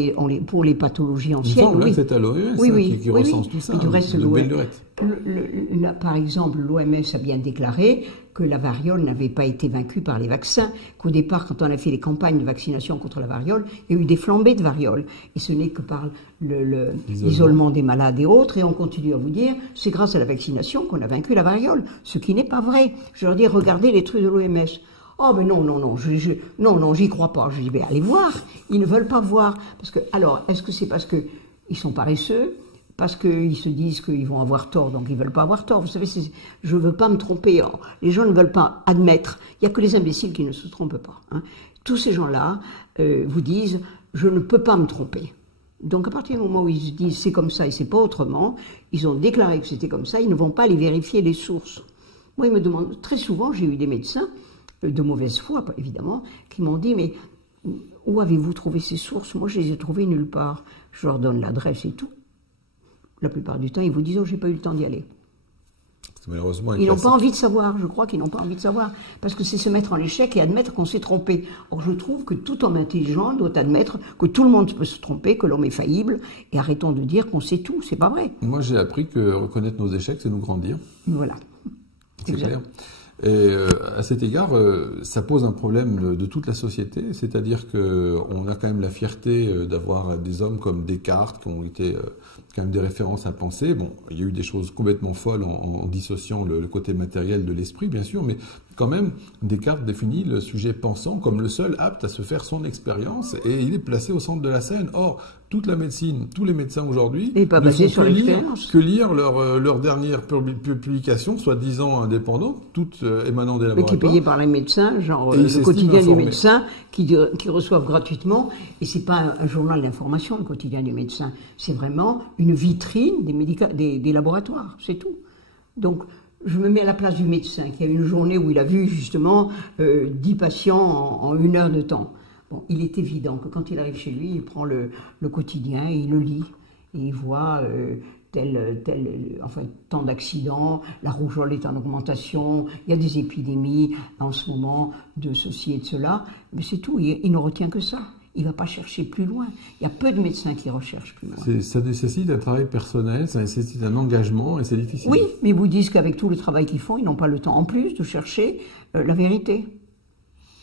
pour les pathologies anciennes, oui. C'est à l'OMS qui recense tout ça. Mais du reste, par exemple, l'OMS a bien déclaré que la variole n'avait pas été vaincue par les vaccins, qu'au départ, quand on a fait les campagnes de vaccination contre la variole, il y a eu des flambées de variole. Et ce n'est que par l'isolement des malades et autres, et on continue à vous dire, c'est grâce à la vaccination qu'on a vaincu la variole, ce qui n'est pas vrai. Je leur dis, regardez les trucs de l'OMS. Oh, mais non, j'y crois pas. Je dis, ben allez voir. Ils ne veulent pas voir. Alors, est-ce que c'est parce qu'ils sont paresseux? Parce qu'ils se disent qu'ils vont avoir tort, donc ils ne veulent pas avoir tort. Vous savez, je ne veux pas me tromper. Les gens ne veulent pas admettre. Il n'y a que les imbéciles qui ne se trompent pas. Hein. Tous ces gens-là vous disent, je ne peux pas me tromper. Donc à partir du moment où ils se disent, c'est comme ça et c'est pas autrement, ils ont déclaré que c'était comme ça, ils ne vont pas aller vérifier les sources. Moi, ils me demandent, très souvent, j'ai eu des médecins, de mauvaise foi, évidemment, qui m'ont dit, mais où avez-vous trouvé ces sources? Moi, je les ai trouvées nulle part. Je leur donne l'adresse et tout. La plupart du temps, ils vous disent, oh, j'ai pas eu le temps d'y aller. Malheureusement, ils n'ont pas envie de savoir, je crois qu'ils n'ont pas envie de savoir, parce que c'est se mettre en échec et admettre qu'on s'est trompé. Or, je trouve que tout homme intelligent doit admettre que tout le monde peut se tromper, que l'homme est faillible, et arrêtons de dire qu'on sait tout, c'est pas vrai. Moi, j'ai appris que reconnaître nos échecs, c'est nous grandir. Voilà. C'est clair. Et à cet égard, ça pose un problème de toute la société, c'est-à-dire qu'on a quand même la fierté d'avoir des hommes comme Descartes qui ont été quand même des références à penser. Bon, il y a eu des choses complètement folles en dissociant le côté matériel de l'esprit, bien sûr, mais quand même, Descartes définit le sujet pensant comme le seul apte à se faire son expérience et il est placé au centre de la scène. Or, toute la médecine, tous les médecins aujourd'hui ne font que lire leur dernière publication, soi-disant indépendante, toutes émanant des laboratoires. Mais qui est payée par les médecins, genre le quotidien du médecin, qui reçoivent gratuitement. Et c'est pas un journal d'information, le quotidien du médecin. C'est vraiment une vitrine des laboratoires, c'est tout. Donc, je me mets à la place du médecin qui a une journée où il a vu justement 10 patients en 1 heure de temps. Bon, il est évident que quand il arrive chez lui, il prend le quotidien, il le lit, et il voit enfin, tant d'accidents, la rougeole est en augmentation, il y a des épidémies en ce moment de ceci et de cela, mais c'est tout, il ne retient que ça. Il ne va pas chercher plus loin. Il y a peu de médecins qui recherchent plus loin. Ça nécessite un travail personnel, ça nécessite un engagement et c'est difficile. Oui, mais ils vous disent qu'avec tout le travail qu'ils font, ils n'ont pas le temps en plus de chercher la vérité.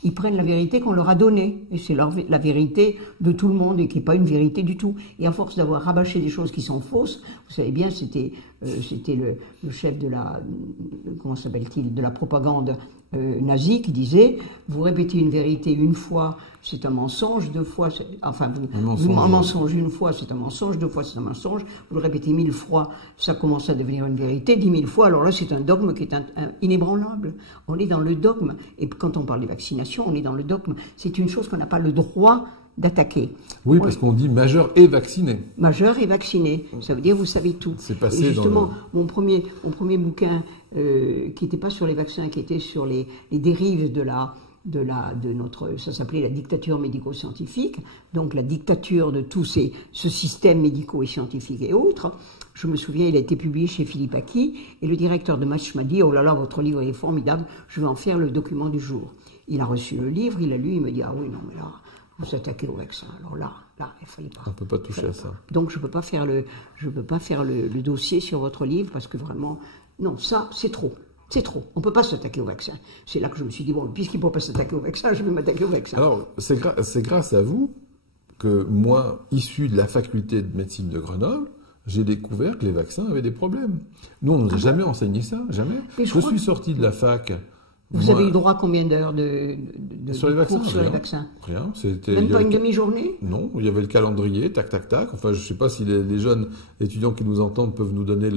Ils prennent la vérité qu'on leur a donnée. Et c'est la vérité de tout le monde et qui n'est pas une vérité du tout. Et à force d'avoir rabâché des choses qui sont fausses, vous savez bien, c'était le chef de la, comment s'appelle-t-il, de la propagande nazie qui disait, vous répétez une vérité une fois, c'est un mensonge, deux fois, enfin, un mensonge une fois, c'est un mensonge, deux fois, c'est un mensonge, vous le répétez 1000 fois, ça commence à devenir une vérité, 10 000 fois, alors là, c'est un dogme qui est inébranlable. On est dans le dogme. Et quand on parle des vaccinations, on est dans le dogme. C'est une chose qu'on n'a pas le droit d'attaquer. Oui, parce qu'on dit majeur et vacciné. Majeur et vacciné. Ça veut dire vous savez tout. C'est passé et justement, dans mon premier bouquin, qui n'était pas sur les vaccins, qui était sur les dérives de notre, ça s'appelait la dictature médico-scientifique, donc la dictature de tout ce système médico et scientifique et autres. Je me souviens, il a été publié chez Philippe Aki, et le directeur de Match m'a dit, oh là là, votre livre est formidable, je vais en faire le document du jour. Il a reçu le livre, il l'a lu, il me dit, ah oui, non, mais là, vous attaquez au vaccin. Alors là, il fallait pas. On ne peut pas toucher à ça. Donc je peux pas faire le dossier sur votre livre parce que vraiment, non, ça, c'est trop. C'est trop. On ne peut pas s'attaquer au vaccin. C'est là que je me suis dit, bon, puisqu'il ne peut pas s'attaquer au vaccin, je vais m'attaquer au vaccin. Alors, c'est grâce à vous que moi, issu de la faculté de médecine de Grenoble, j'ai découvert que les vaccins avaient des problèmes. Nous, on ne nous a jamais enseigné ça, jamais. Je suis sorti de la fac. Vous avez eu droit à combien d'heures sur les vaccins, cours sur les vaccins? Rien. Même pas une demi-journée? Non, il y avait le calendrier, tac, tac, tac. Enfin, je ne sais pas si les jeunes étudiants qui nous entendent peuvent nous donner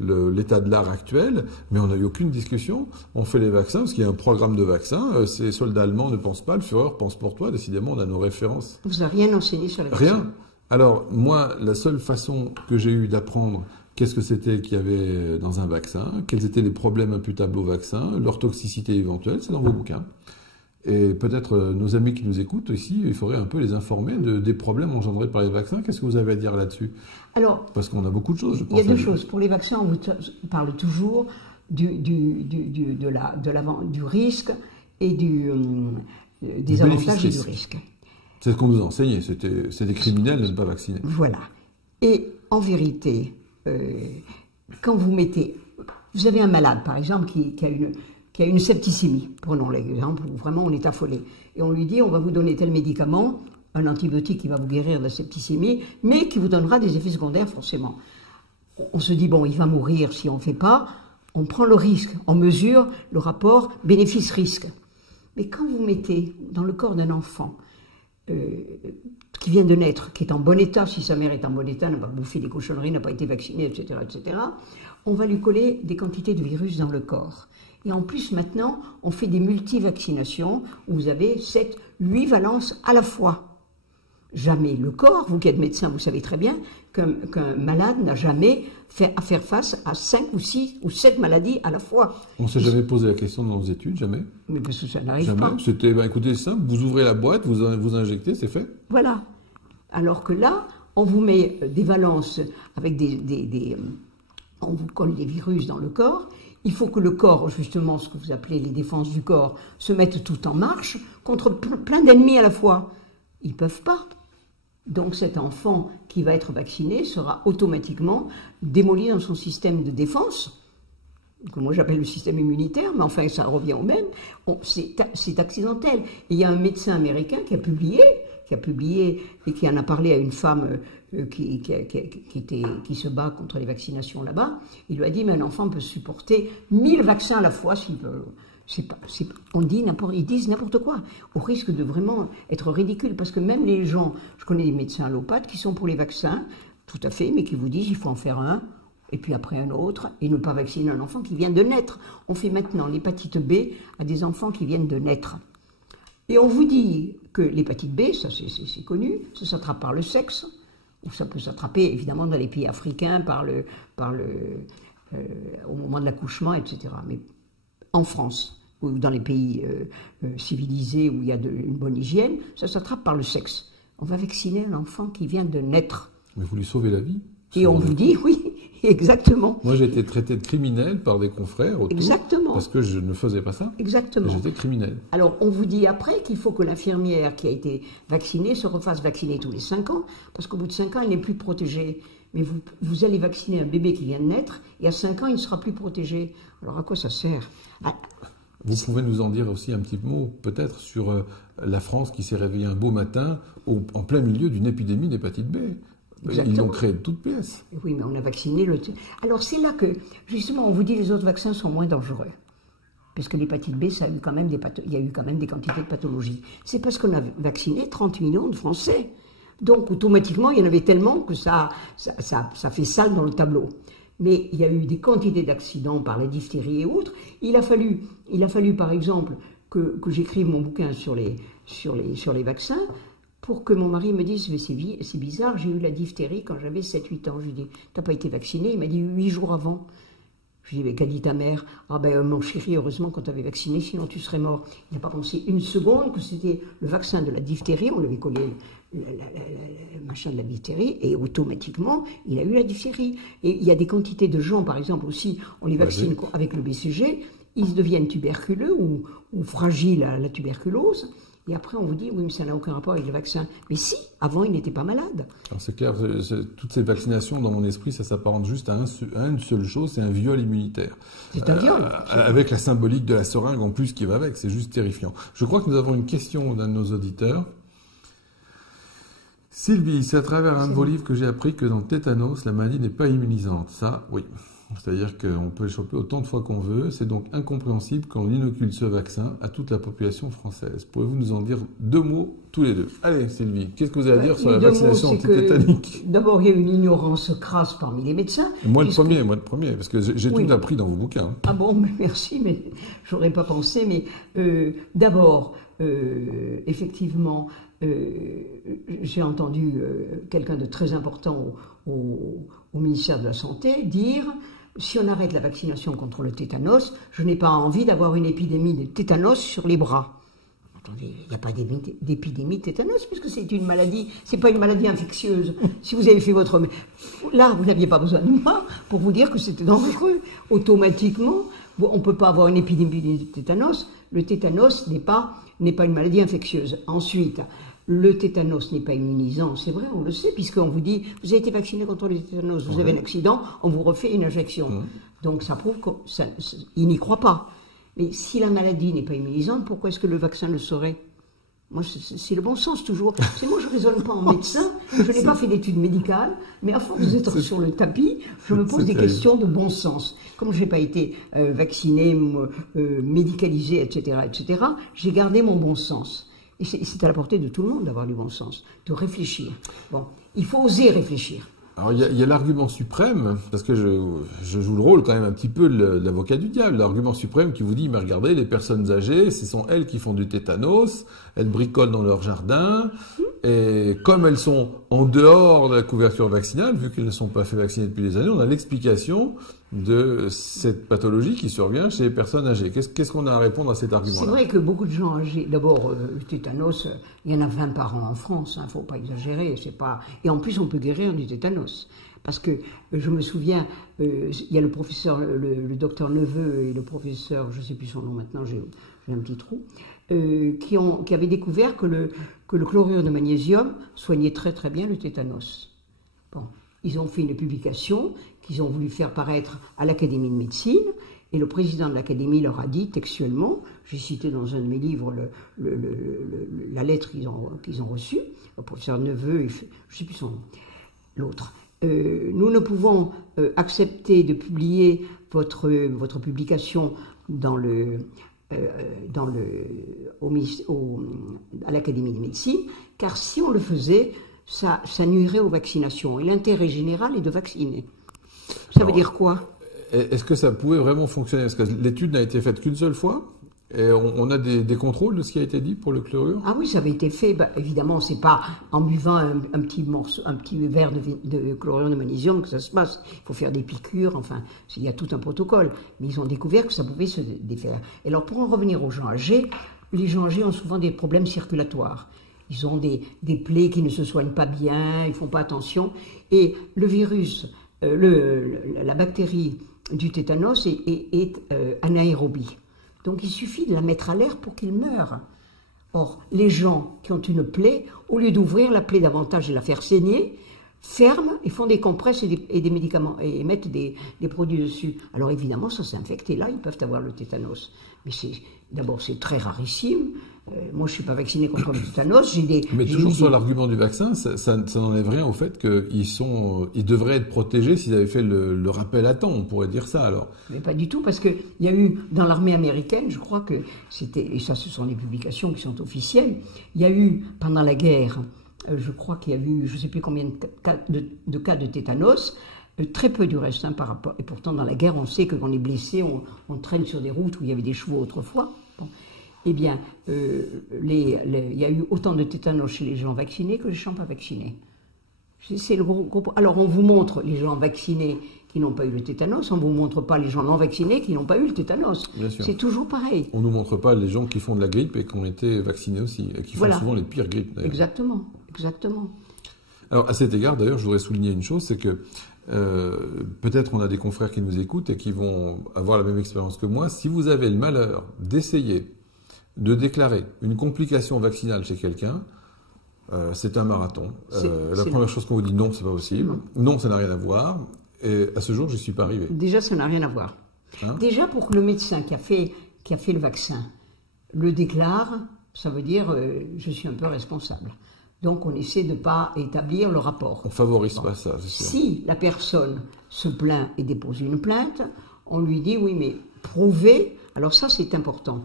l'état de l'art actuel, mais on n'a eu aucune discussion. On fait les vaccins parce qu'il y a un programme de vaccins. Ces soldats allemands ne pensent pas, le Führer pense pour toi. Décidément, on a nos références. Vous n'avez rien enseigné sur les vaccins? Rien. Alors, moi, la seule façon que j'ai eue d'apprendre qu'est-ce que c'était qu'il y avait dans un vaccin, quels étaient les problèmes imputables au vaccin, leur toxicité éventuelle, c'est dans vos bouquins. Et peut-être nos amis qui nous écoutent ici, il faudrait un peu les informer des problèmes engendrés par les vaccins. Qu'est-ce que vous avez à dire là-dessus? Alors, parce qu'on a beaucoup de choses, je pense. Il y a deux choses. Pour les vaccins, on vous parle toujours du risque et des avantages et du risque. C'est ce qu'on nous a enseigné. C'était criminel de ne pas vacciner. Voilà. Et en vérité, quand vous avez un malade, par exemple, qui a une septicémie, prenons l'exemple où vraiment on est affolé, et on lui dit on va vous donner tel médicament, un antibiotique qui va vous guérir de la septicémie, mais qui vous donnera des effets secondaires forcément. On se dit bon, il va mourir si on ne fait pas, on prend le risque, on mesure le rapport bénéfice-risque. Mais quand vous mettez dans le corps d'un enfant qui vient de naître, qui est en bon état, si sa mère est en bon état, n'a pas bouffé des cochonneries, n'a pas été vaccinée, etc., on va lui coller des quantités de virus dans le corps. Et en plus, maintenant, on fait des multivaccinations où vous avez 7, 8 valences à la fois. Jamais le corps, vous qui êtes médecin, vous savez très bien qu'un malade n'a jamais fait à faire face à 5 ou 6 ou 7 maladies à la fois. On ne s'est jamais posé la question dans nos études, jamais. Mais parce que ça n'arrive pas. C'était, écoutez, c'est simple, vous ouvrez la boîte, vous injectez, c'est fait. Voilà. Alors que là, on vous met des valences avec on vous colle des virus dans le corps. Il faut que le corps, justement, ce que vous appelez les défenses du corps, se mettent tout en marche contre plein d'ennemis à la fois. Ils ne peuvent pas. Donc cet enfant qui va être vacciné sera automatiquement démoli dans son système de défense, que moi j'appelle le système immunitaire, mais enfin ça revient au même. C'est accidentel. Et il y a un médecin américain qui a publié et qui en a parlé à une femme qui se bat contre les vaccinations là-bas. Il lui a dit, mais un enfant peut supporter 1000 vaccins à la fois s'il veut. Ils disent n'importe quoi, au risque de vraiment être ridicule, parce que même les gens, je connais des médecins allopathes qui sont pour les vaccins, tout à fait, mais qui vous disent il faut en faire un, et puis après un autre, et ne pas vacciner un enfant qui vient de naître. On fait maintenant l'hépatite B à des enfants qui viennent de naître. Et on vous dit que l'hépatite B, ça c'est connu, ça s'attrape par le sexe, ou ça peut s'attraper évidemment dans les pays africains au moment de l'accouchement, etc. Mais en France, ou dans les pays civilisés où il y a une bonne hygiène, ça s'attrape par le sexe. On va vacciner un enfant qui vient de naître. Mais vous lui sauvez la vie. Et on vous dit, oui, exactement. Moi, j'ai été traité de criminel par des confrères autour. Exactement. Parce que je ne faisais pas ça. Exactement. J'étais criminel. Alors, on vous dit après qu'il faut que l'infirmière qui a été vaccinée se refasse vacciner tous les 5 ans, parce qu'au bout de 5 ans, elle n'est plus protégée. Mais vous allez vacciner un bébé qui vient de naître, et à 5 ans, il ne sera plus protégé. Alors, à quoi ça sert? Vous pouvez nous en dire aussi un petit mot, peut-être, sur la France qui s'est réveillée un beau matin en plein milieu d'une épidémie d'hépatite B. Exactement. Ils l'ont créé de toutes pièces. Oui, mais on a vacciné le... Alors c'est là que, justement, on vous dit que les autres vaccins sont moins dangereux. Puisque l'hépatite B, ça a eu quand même il y a eu quand même des quantités de pathologies. C'est parce qu'on a vacciné 30 millions de Français. Donc, automatiquement, il y en avait tellement que ça fait sale dans le tableau. Mais il y a eu des quantités d'accidents par la diphtérie et autres. Il a fallu, par exemple, que j'écrive mon bouquin sur les vaccins, pour que mon mari me dise, mais c'est bizarre, j'ai eu la diphtérie quand j'avais 7-8 ans. Je lui ai dit, t'as pas été vacciné? Il m'a dit 8 jours avant. Je lui ai dit, mais qu'a dit ta mère? Ah ben mon chéri, heureusement quand t'avais vacciné, sinon tu serais mort. Il n'a pas pensé une seconde que c'était le vaccin de la diphtérie, on lui avait collé le machin de la diphtérie, et automatiquement, il a eu la diphtérie. Et il y a des quantités de gens, par exemple aussi, on les vaccine avec le BCG, ils deviennent tuberculeux ou fragiles à la tuberculose. Et après, on vous dit, oui, mais ça n'a aucun rapport avec le vaccin. Mais si, avant, il n'était pas malade. Alors c'est clair, toutes ces vaccinations, dans mon esprit, ça s'apparente juste à une seule chose, c'est un viol immunitaire. C'est un viol. Avec la symbolique de la seringue en plus qui va avec, c'est juste terrifiant. Je crois que nous avons une question d'un de nos auditeurs. Sylvie, c'est à travers un de vos livres que j'ai appris que dans le tétanos, la maladie n'est pas immunisante. Ça, oui. C'est-à-dire qu'on peut le choper autant de fois qu'on veut. C'est donc incompréhensible qu'on inocule ce vaccin à toute la population française. Pouvez-vous nous en dire 2 mots tous les 2? Allez, Sylvie, qu'est-ce que vous avez à dire sur la vaccination anti-tétanique? D'abord, il y a une ignorance crasse parmi les médecins. Moi le premier, parce que j'ai tout appris dans vos bouquins. Ah bon, merci, mais j'aurais pas pensé. Mais d'abord, effectivement, j'ai entendu quelqu'un de très important au ministère de la Santé dire: si on arrête la vaccination contre le tétanos, je n'ai pas envie d'avoir une épidémie de tétanos sur les bras. Attendez, il n'y a pas d'épidémie de tétanos, puisque c'est une maladie, c'est pas une maladie infectieuse. Si vous avez fait votre... Là, vous n'aviez pas besoin de moi pour vous dire que c'était dangereux. Automatiquement, on ne peut pas avoir une épidémie de tétanos. Le tétanos n'est pas une maladie infectieuse. Ensuite, le tétanos n'est pas immunisant, c'est vrai, on le sait, puisqu'on vous dit, vous avez été vacciné contre le tétanos, vous avez un accident, on vous refait une injection. Donc ça prouve qu'il n'y croit pas. Mais si la maladie n'est pas immunisante, pourquoi est-ce que le vaccin le serait? Moi, c'est le bon sens toujours. Moi, je ne raisonne pas en médecin, je n'ai pas fait d'études médicales, mais à force d'être sur le tapis, je me pose des questions de bon sens. Comme je n'ai pas été vacciné, médicalisé, etc., j'ai gardé mon bon sens. Et c'est à la portée de tout le monde d'avoir du bon sens, de réfléchir. Bon, il faut oser réfléchir. Alors il y a l'argument suprême, parce que je joue le rôle quand même un petit peu de l'avocat du diable, l'argument suprême qui vous dit, mais regardez, les personnes âgées, ce sont elles qui font du tétanos, elles bricolent dans leur jardin, et comme elles sont en dehors de la couverture vaccinale, vu qu'elles ne sont pas fait vacciner depuis des années, on a l'explication de cette pathologie qui survient chez les personnes âgées. Qu'est-ce qu'on a à répondre à cet argument-là? C'est vrai que beaucoup de gens âgés, d'abord, le tétanos, il y en a 20 par an en France, faut pas exagérer, c'est pas... Et en plus, on peut guérir du tétanos. Parce que, je me souviens, il y a le professeur, le docteur Neveu et le professeur, je sais plus son nom maintenant, j'ai un petit trou, qui avaient découvert que le chlorure de magnésium soignait très très bien le tétanos. Bon, ils ont fait une publication qu'ils ont voulu faire paraître à l'Académie de médecine, et le président de l'Académie leur a dit textuellement, j'ai cité dans un de mes livres la lettre qu'ils ont reçue, le professeur Neveu, je ne sais plus son nom, l'autre. Nous ne pouvons accepter de publier votre publication à l'Académie de médecine, car si on le faisait, ça nuirait aux vaccinations. Et l'intérêt général est de vacciner. Ça veut dire quoi? Est-ce que ça pouvait vraiment fonctionner? Parce que l'étude n'a été faite qu'une seule fois. Et on a des contrôles de ce qui a été dit pour le chlorure? Ah oui, ça avait été fait. Bah, évidemment, c'est pas en buvant un petit morceau, un petit verre de chlorure de magnésium que ça se passe. Il faut faire des piqûres. Enfin, il y a tout un protocole. Mais ils ont découvert que ça pouvait se défaire. Et alors, pour en revenir aux gens âgés, les gens âgés ont souvent des problèmes circulatoires. Ils ont des plaies qui ne se soignent pas bien. Ils font pas attention. Et le virus, la bactérie du tétanos est anaérobie. Donc il suffit de la mettre à l'air pour qu'il meure. Or, les gens qui ont une plaie, au lieu d'ouvrir la plaie davantage et la faire saigner, ferment et font des compresses et des médicaments et mettent des produits dessus. Alors évidemment, ça s'infecte et là, ils peuvent avoir le tétanos. Mais d'abord, c'est très rarissime. Moi, je ne suis pas vacciné contre le tétanos. Mais toujours sur l'argument du vaccin, ça n'enlève rien au fait qu'ils devraient être protégés s'ils avaient fait le rappel à temps, on pourrait dire ça alors. Mais pas du tout, parce qu'il y a eu, dans l'armée américaine, je crois que c'était, et ça ce sont des publications qui sont officielles, il y a eu, pendant la guerre, je crois qu'il y a eu, je ne sais plus combien de cas de tétanos, très peu du reste, hein, par rapport, et pourtant dans la guerre, on sait que quand on est blessé, on traîne sur des routes où il y avait des chevaux autrefois. Bon. Eh bien, il y a eu autant de tétanos chez les gens vaccinés que les gens pas vaccinés. C'est le gros. Alors, on vous montre les gens vaccinés qui n'ont pas eu le tétanos, on ne vous montre pas les gens non vaccinés qui n'ont pas eu le tétanos. C'est toujours pareil. On ne nous montre pas les gens qui font de la grippe et qui ont été vaccinés aussi, et qui font souvent les pires grippes. Exactement, exactement. Alors, à cet égard, d'ailleurs, je voudrais souligner une chose, c'est que peut-être on a des confrères qui nous écoutent et qui vont avoir la même expérience que moi. Si vous avez le malheur d'essayer de déclarer une complication vaccinale chez quelqu'un, c'est un marathon. La première chose qu'on vous dit, non, c'est pas possible. Non, ça n'a rien à voir. Et à ce jour, je n'y suis pas arrivé. Déjà, ça n'a rien à voir. Hein? Déjà, pour que le médecin qui a fait le vaccin le déclare, ça veut dire je suis un peu responsable. Donc, on essaie de ne pas établir le rapport. On ne favorise pas ça, c'est sûr. Si la personne se plaint et dépose une plainte, on lui dit oui, mais prouvez, alors ça c'est important,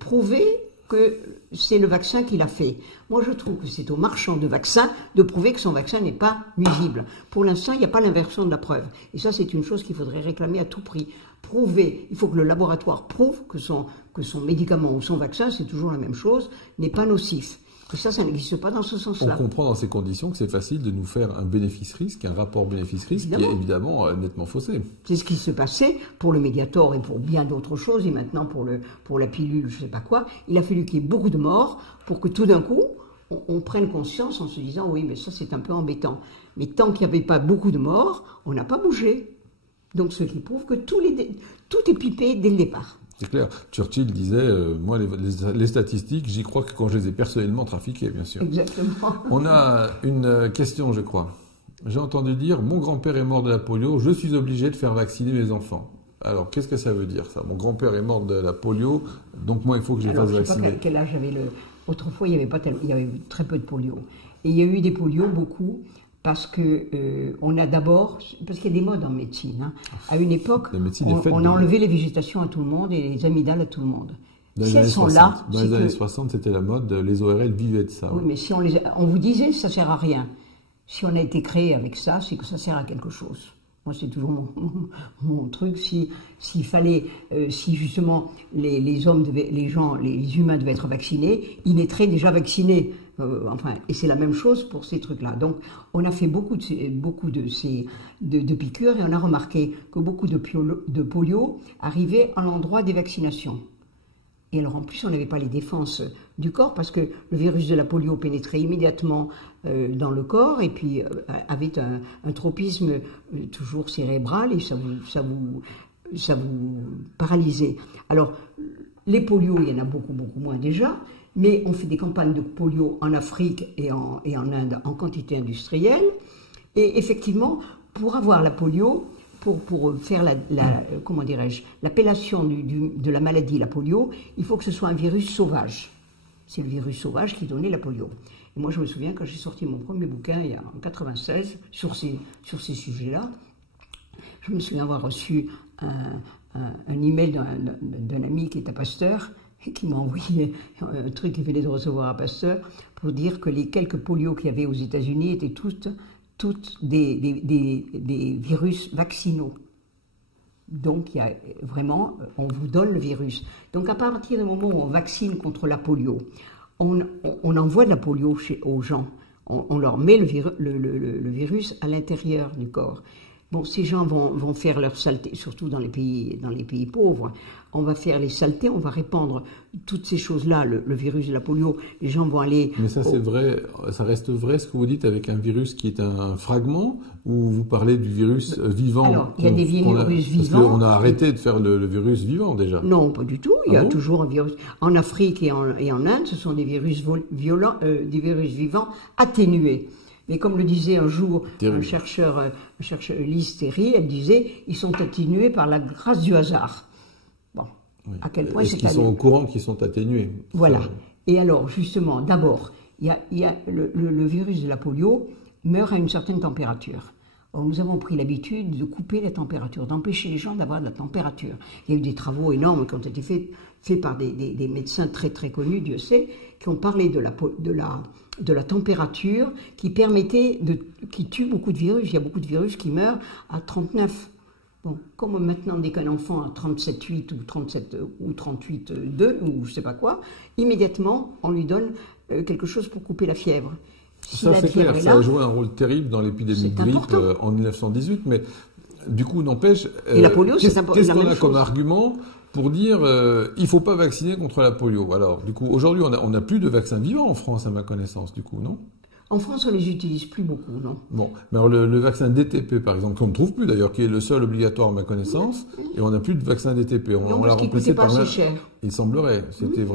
prouvez que c'est le vaccin qui l'a fait. Moi, je trouve que c'est au marchand de vaccins de prouver que son vaccin n'est pas nuisible. Pour l'instant, il n'y a pas l'inversion de la preuve. Et ça, c'est une chose qu'il faudrait réclamer à tout prix. Prouver, il faut que le laboratoire prouve que son médicament ou son vaccin, c'est toujours la même chose, n'est pas nocif. Et ça n'existe pas dans ce sens-là. On comprend dans ces conditions que c'est facile de nous faire un bénéfice-risque, un rapport bénéfice-risque qui est évidemment nettement faussé. C'est ce qui se passait pour le Mediator et pour bien d'autres choses, et maintenant pour la pilule, je ne sais pas quoi. Il a fallu qu'il y ait beaucoup de morts pour que tout d'un coup, on prenne conscience en se disant oui, mais ça c'est un peu embêtant. Mais tant qu'il n'y avait pas beaucoup de morts, on n'a pas bougé. Donc ce qui prouve que tout est pipé dès le départ. C'est clair. Churchill disait, moi, les statistiques, j'y crois que quand je les ai personnellement trafiquées, bien sûr. Exactement. On a une question, je crois. J'ai entendu dire, mon grand-père est mort de la polio, je suis obligé de faire vacciner mes enfants. Alors, qu'est-ce que ça veut dire, ça? Mon grand-père est mort de la polio, donc moi, il faut que je les fasse vacciner. Je ne sais pas quel âge avait Autrefois, il y avait très peu de polio. Et il y a eu des polios, beaucoup, parce que on a d'abord, parce qu'il y a des modes en médecine. Hein. À une époque, on a enlevé les végétations à tout le monde et les amygdales à tout le monde. Dans les années 60, c'était la mode, les ORL vivaient de ça. Oui, mais si on vous disait, ça sert à rien. Si on a été créé avec ça, c'est que ça sert à quelque chose. Moi, c'est toujours mon truc. S'il fallait, si justement les humains devaient être vaccinés, ils naîtraient déjà vaccinés. Et c'est la même chose pour ces trucs-là. Donc, on a fait beaucoup de piqûres et on a remarqué que beaucoup de polio arrivaient à l'endroit des vaccinations. Et alors, en plus, on n'avait pas les défenses du corps parce que le virus de la polio pénétrait immédiatement dans le corps et puis avait un tropisme toujours cérébral et ça vous paralysait. Alors, les polios, il y en a beaucoup, beaucoup moins déjà, mais on fait des campagnes de polio en Afrique et en Inde en quantité industrielle. Et effectivement, pour avoir la polio, pour faire l'appellation de la maladie, la polio, il faut que ce soit un virus sauvage. C'est le virus sauvage qui donnait la polio. Et moi, je me souviens, quand j'ai sorti mon premier bouquin, en 1996, sur ces sujets-là, je me souviens avoir reçu un email d'un ami qui est à Pasteur, et qui m'a envoyé un truc qu'il venait de recevoir à Pasteur, pour dire que les quelques polios qu'il y avait aux États-Unis étaient toutes des virus vaccinaux. Donc, il y a vraiment, on vous donne le virus. Donc, à partir du moment où on vaccine contre la polio, on envoie de la polio aux gens. On leur met le virus à l'intérieur du corps. Bon, ces gens vont faire leur saleté, surtout dans les pays pauvres. On va faire les saletés, on va répandre toutes ces choses-là, le virus de la polio. Les gens vont aller... Mais ça, c'est vrai, ça reste vrai ce que vous dites avec un virus qui est un fragment, ou vous parlez du virus vivant? Alors, il y a des virus vivants. Parce qu'on a arrêté de faire le virus vivant déjà. Non, pas du tout. Il y a toujours un virus. En Afrique et en Inde, ce sont des virus violents, des virus vivants atténués. Mais comme le disait un jour un chercheur Lise Terry, elle disait, ils sont atténués par la grâce du hasard. Bon, oui. À quel point est-ce qu'ils sont au courant qu'ils sont atténués? Voilà. Et alors, justement, d'abord, il y a le virus de la polio meurt à une certaine température. Or, nous avons pris l'habitude de couper la température, d'empêcher les gens d'avoir de la température. Il y a eu des travaux énormes qui ont été faits par des médecins très très connus, Dieu sait, qui ont parlé de la température qui qui tue beaucoup de virus. Il y a beaucoup de virus qui meurent à 39. Bon, comme maintenant, dès qu'un enfant a 37,8 ou 37 ou 38,2 ou je sais pas quoi, immédiatement, on lui donne quelque chose pour couper la fièvre. Si ça, c'est clair, ça a joué un rôle terrible dans l'épidémie de grippe en 1918, mais du coup, n'empêche, et la polio, c'est important. Qu'est-ce qu'on a comme argument pour dire il ne faut pas vacciner contre la polio? Alors, du coup, aujourd'hui, on n'a plus de vaccins vivants en France, à ma connaissance, du coup, non? En France, on les utilise plus beaucoup, non? Bon, mais alors le vaccin DTP, par exemple, qu'on ne trouve plus d'ailleurs, qui est le seul obligatoire à ma connaissance, et on n'a plus de vaccin DTP. On l'a remplacé par... Il semblerait, c'était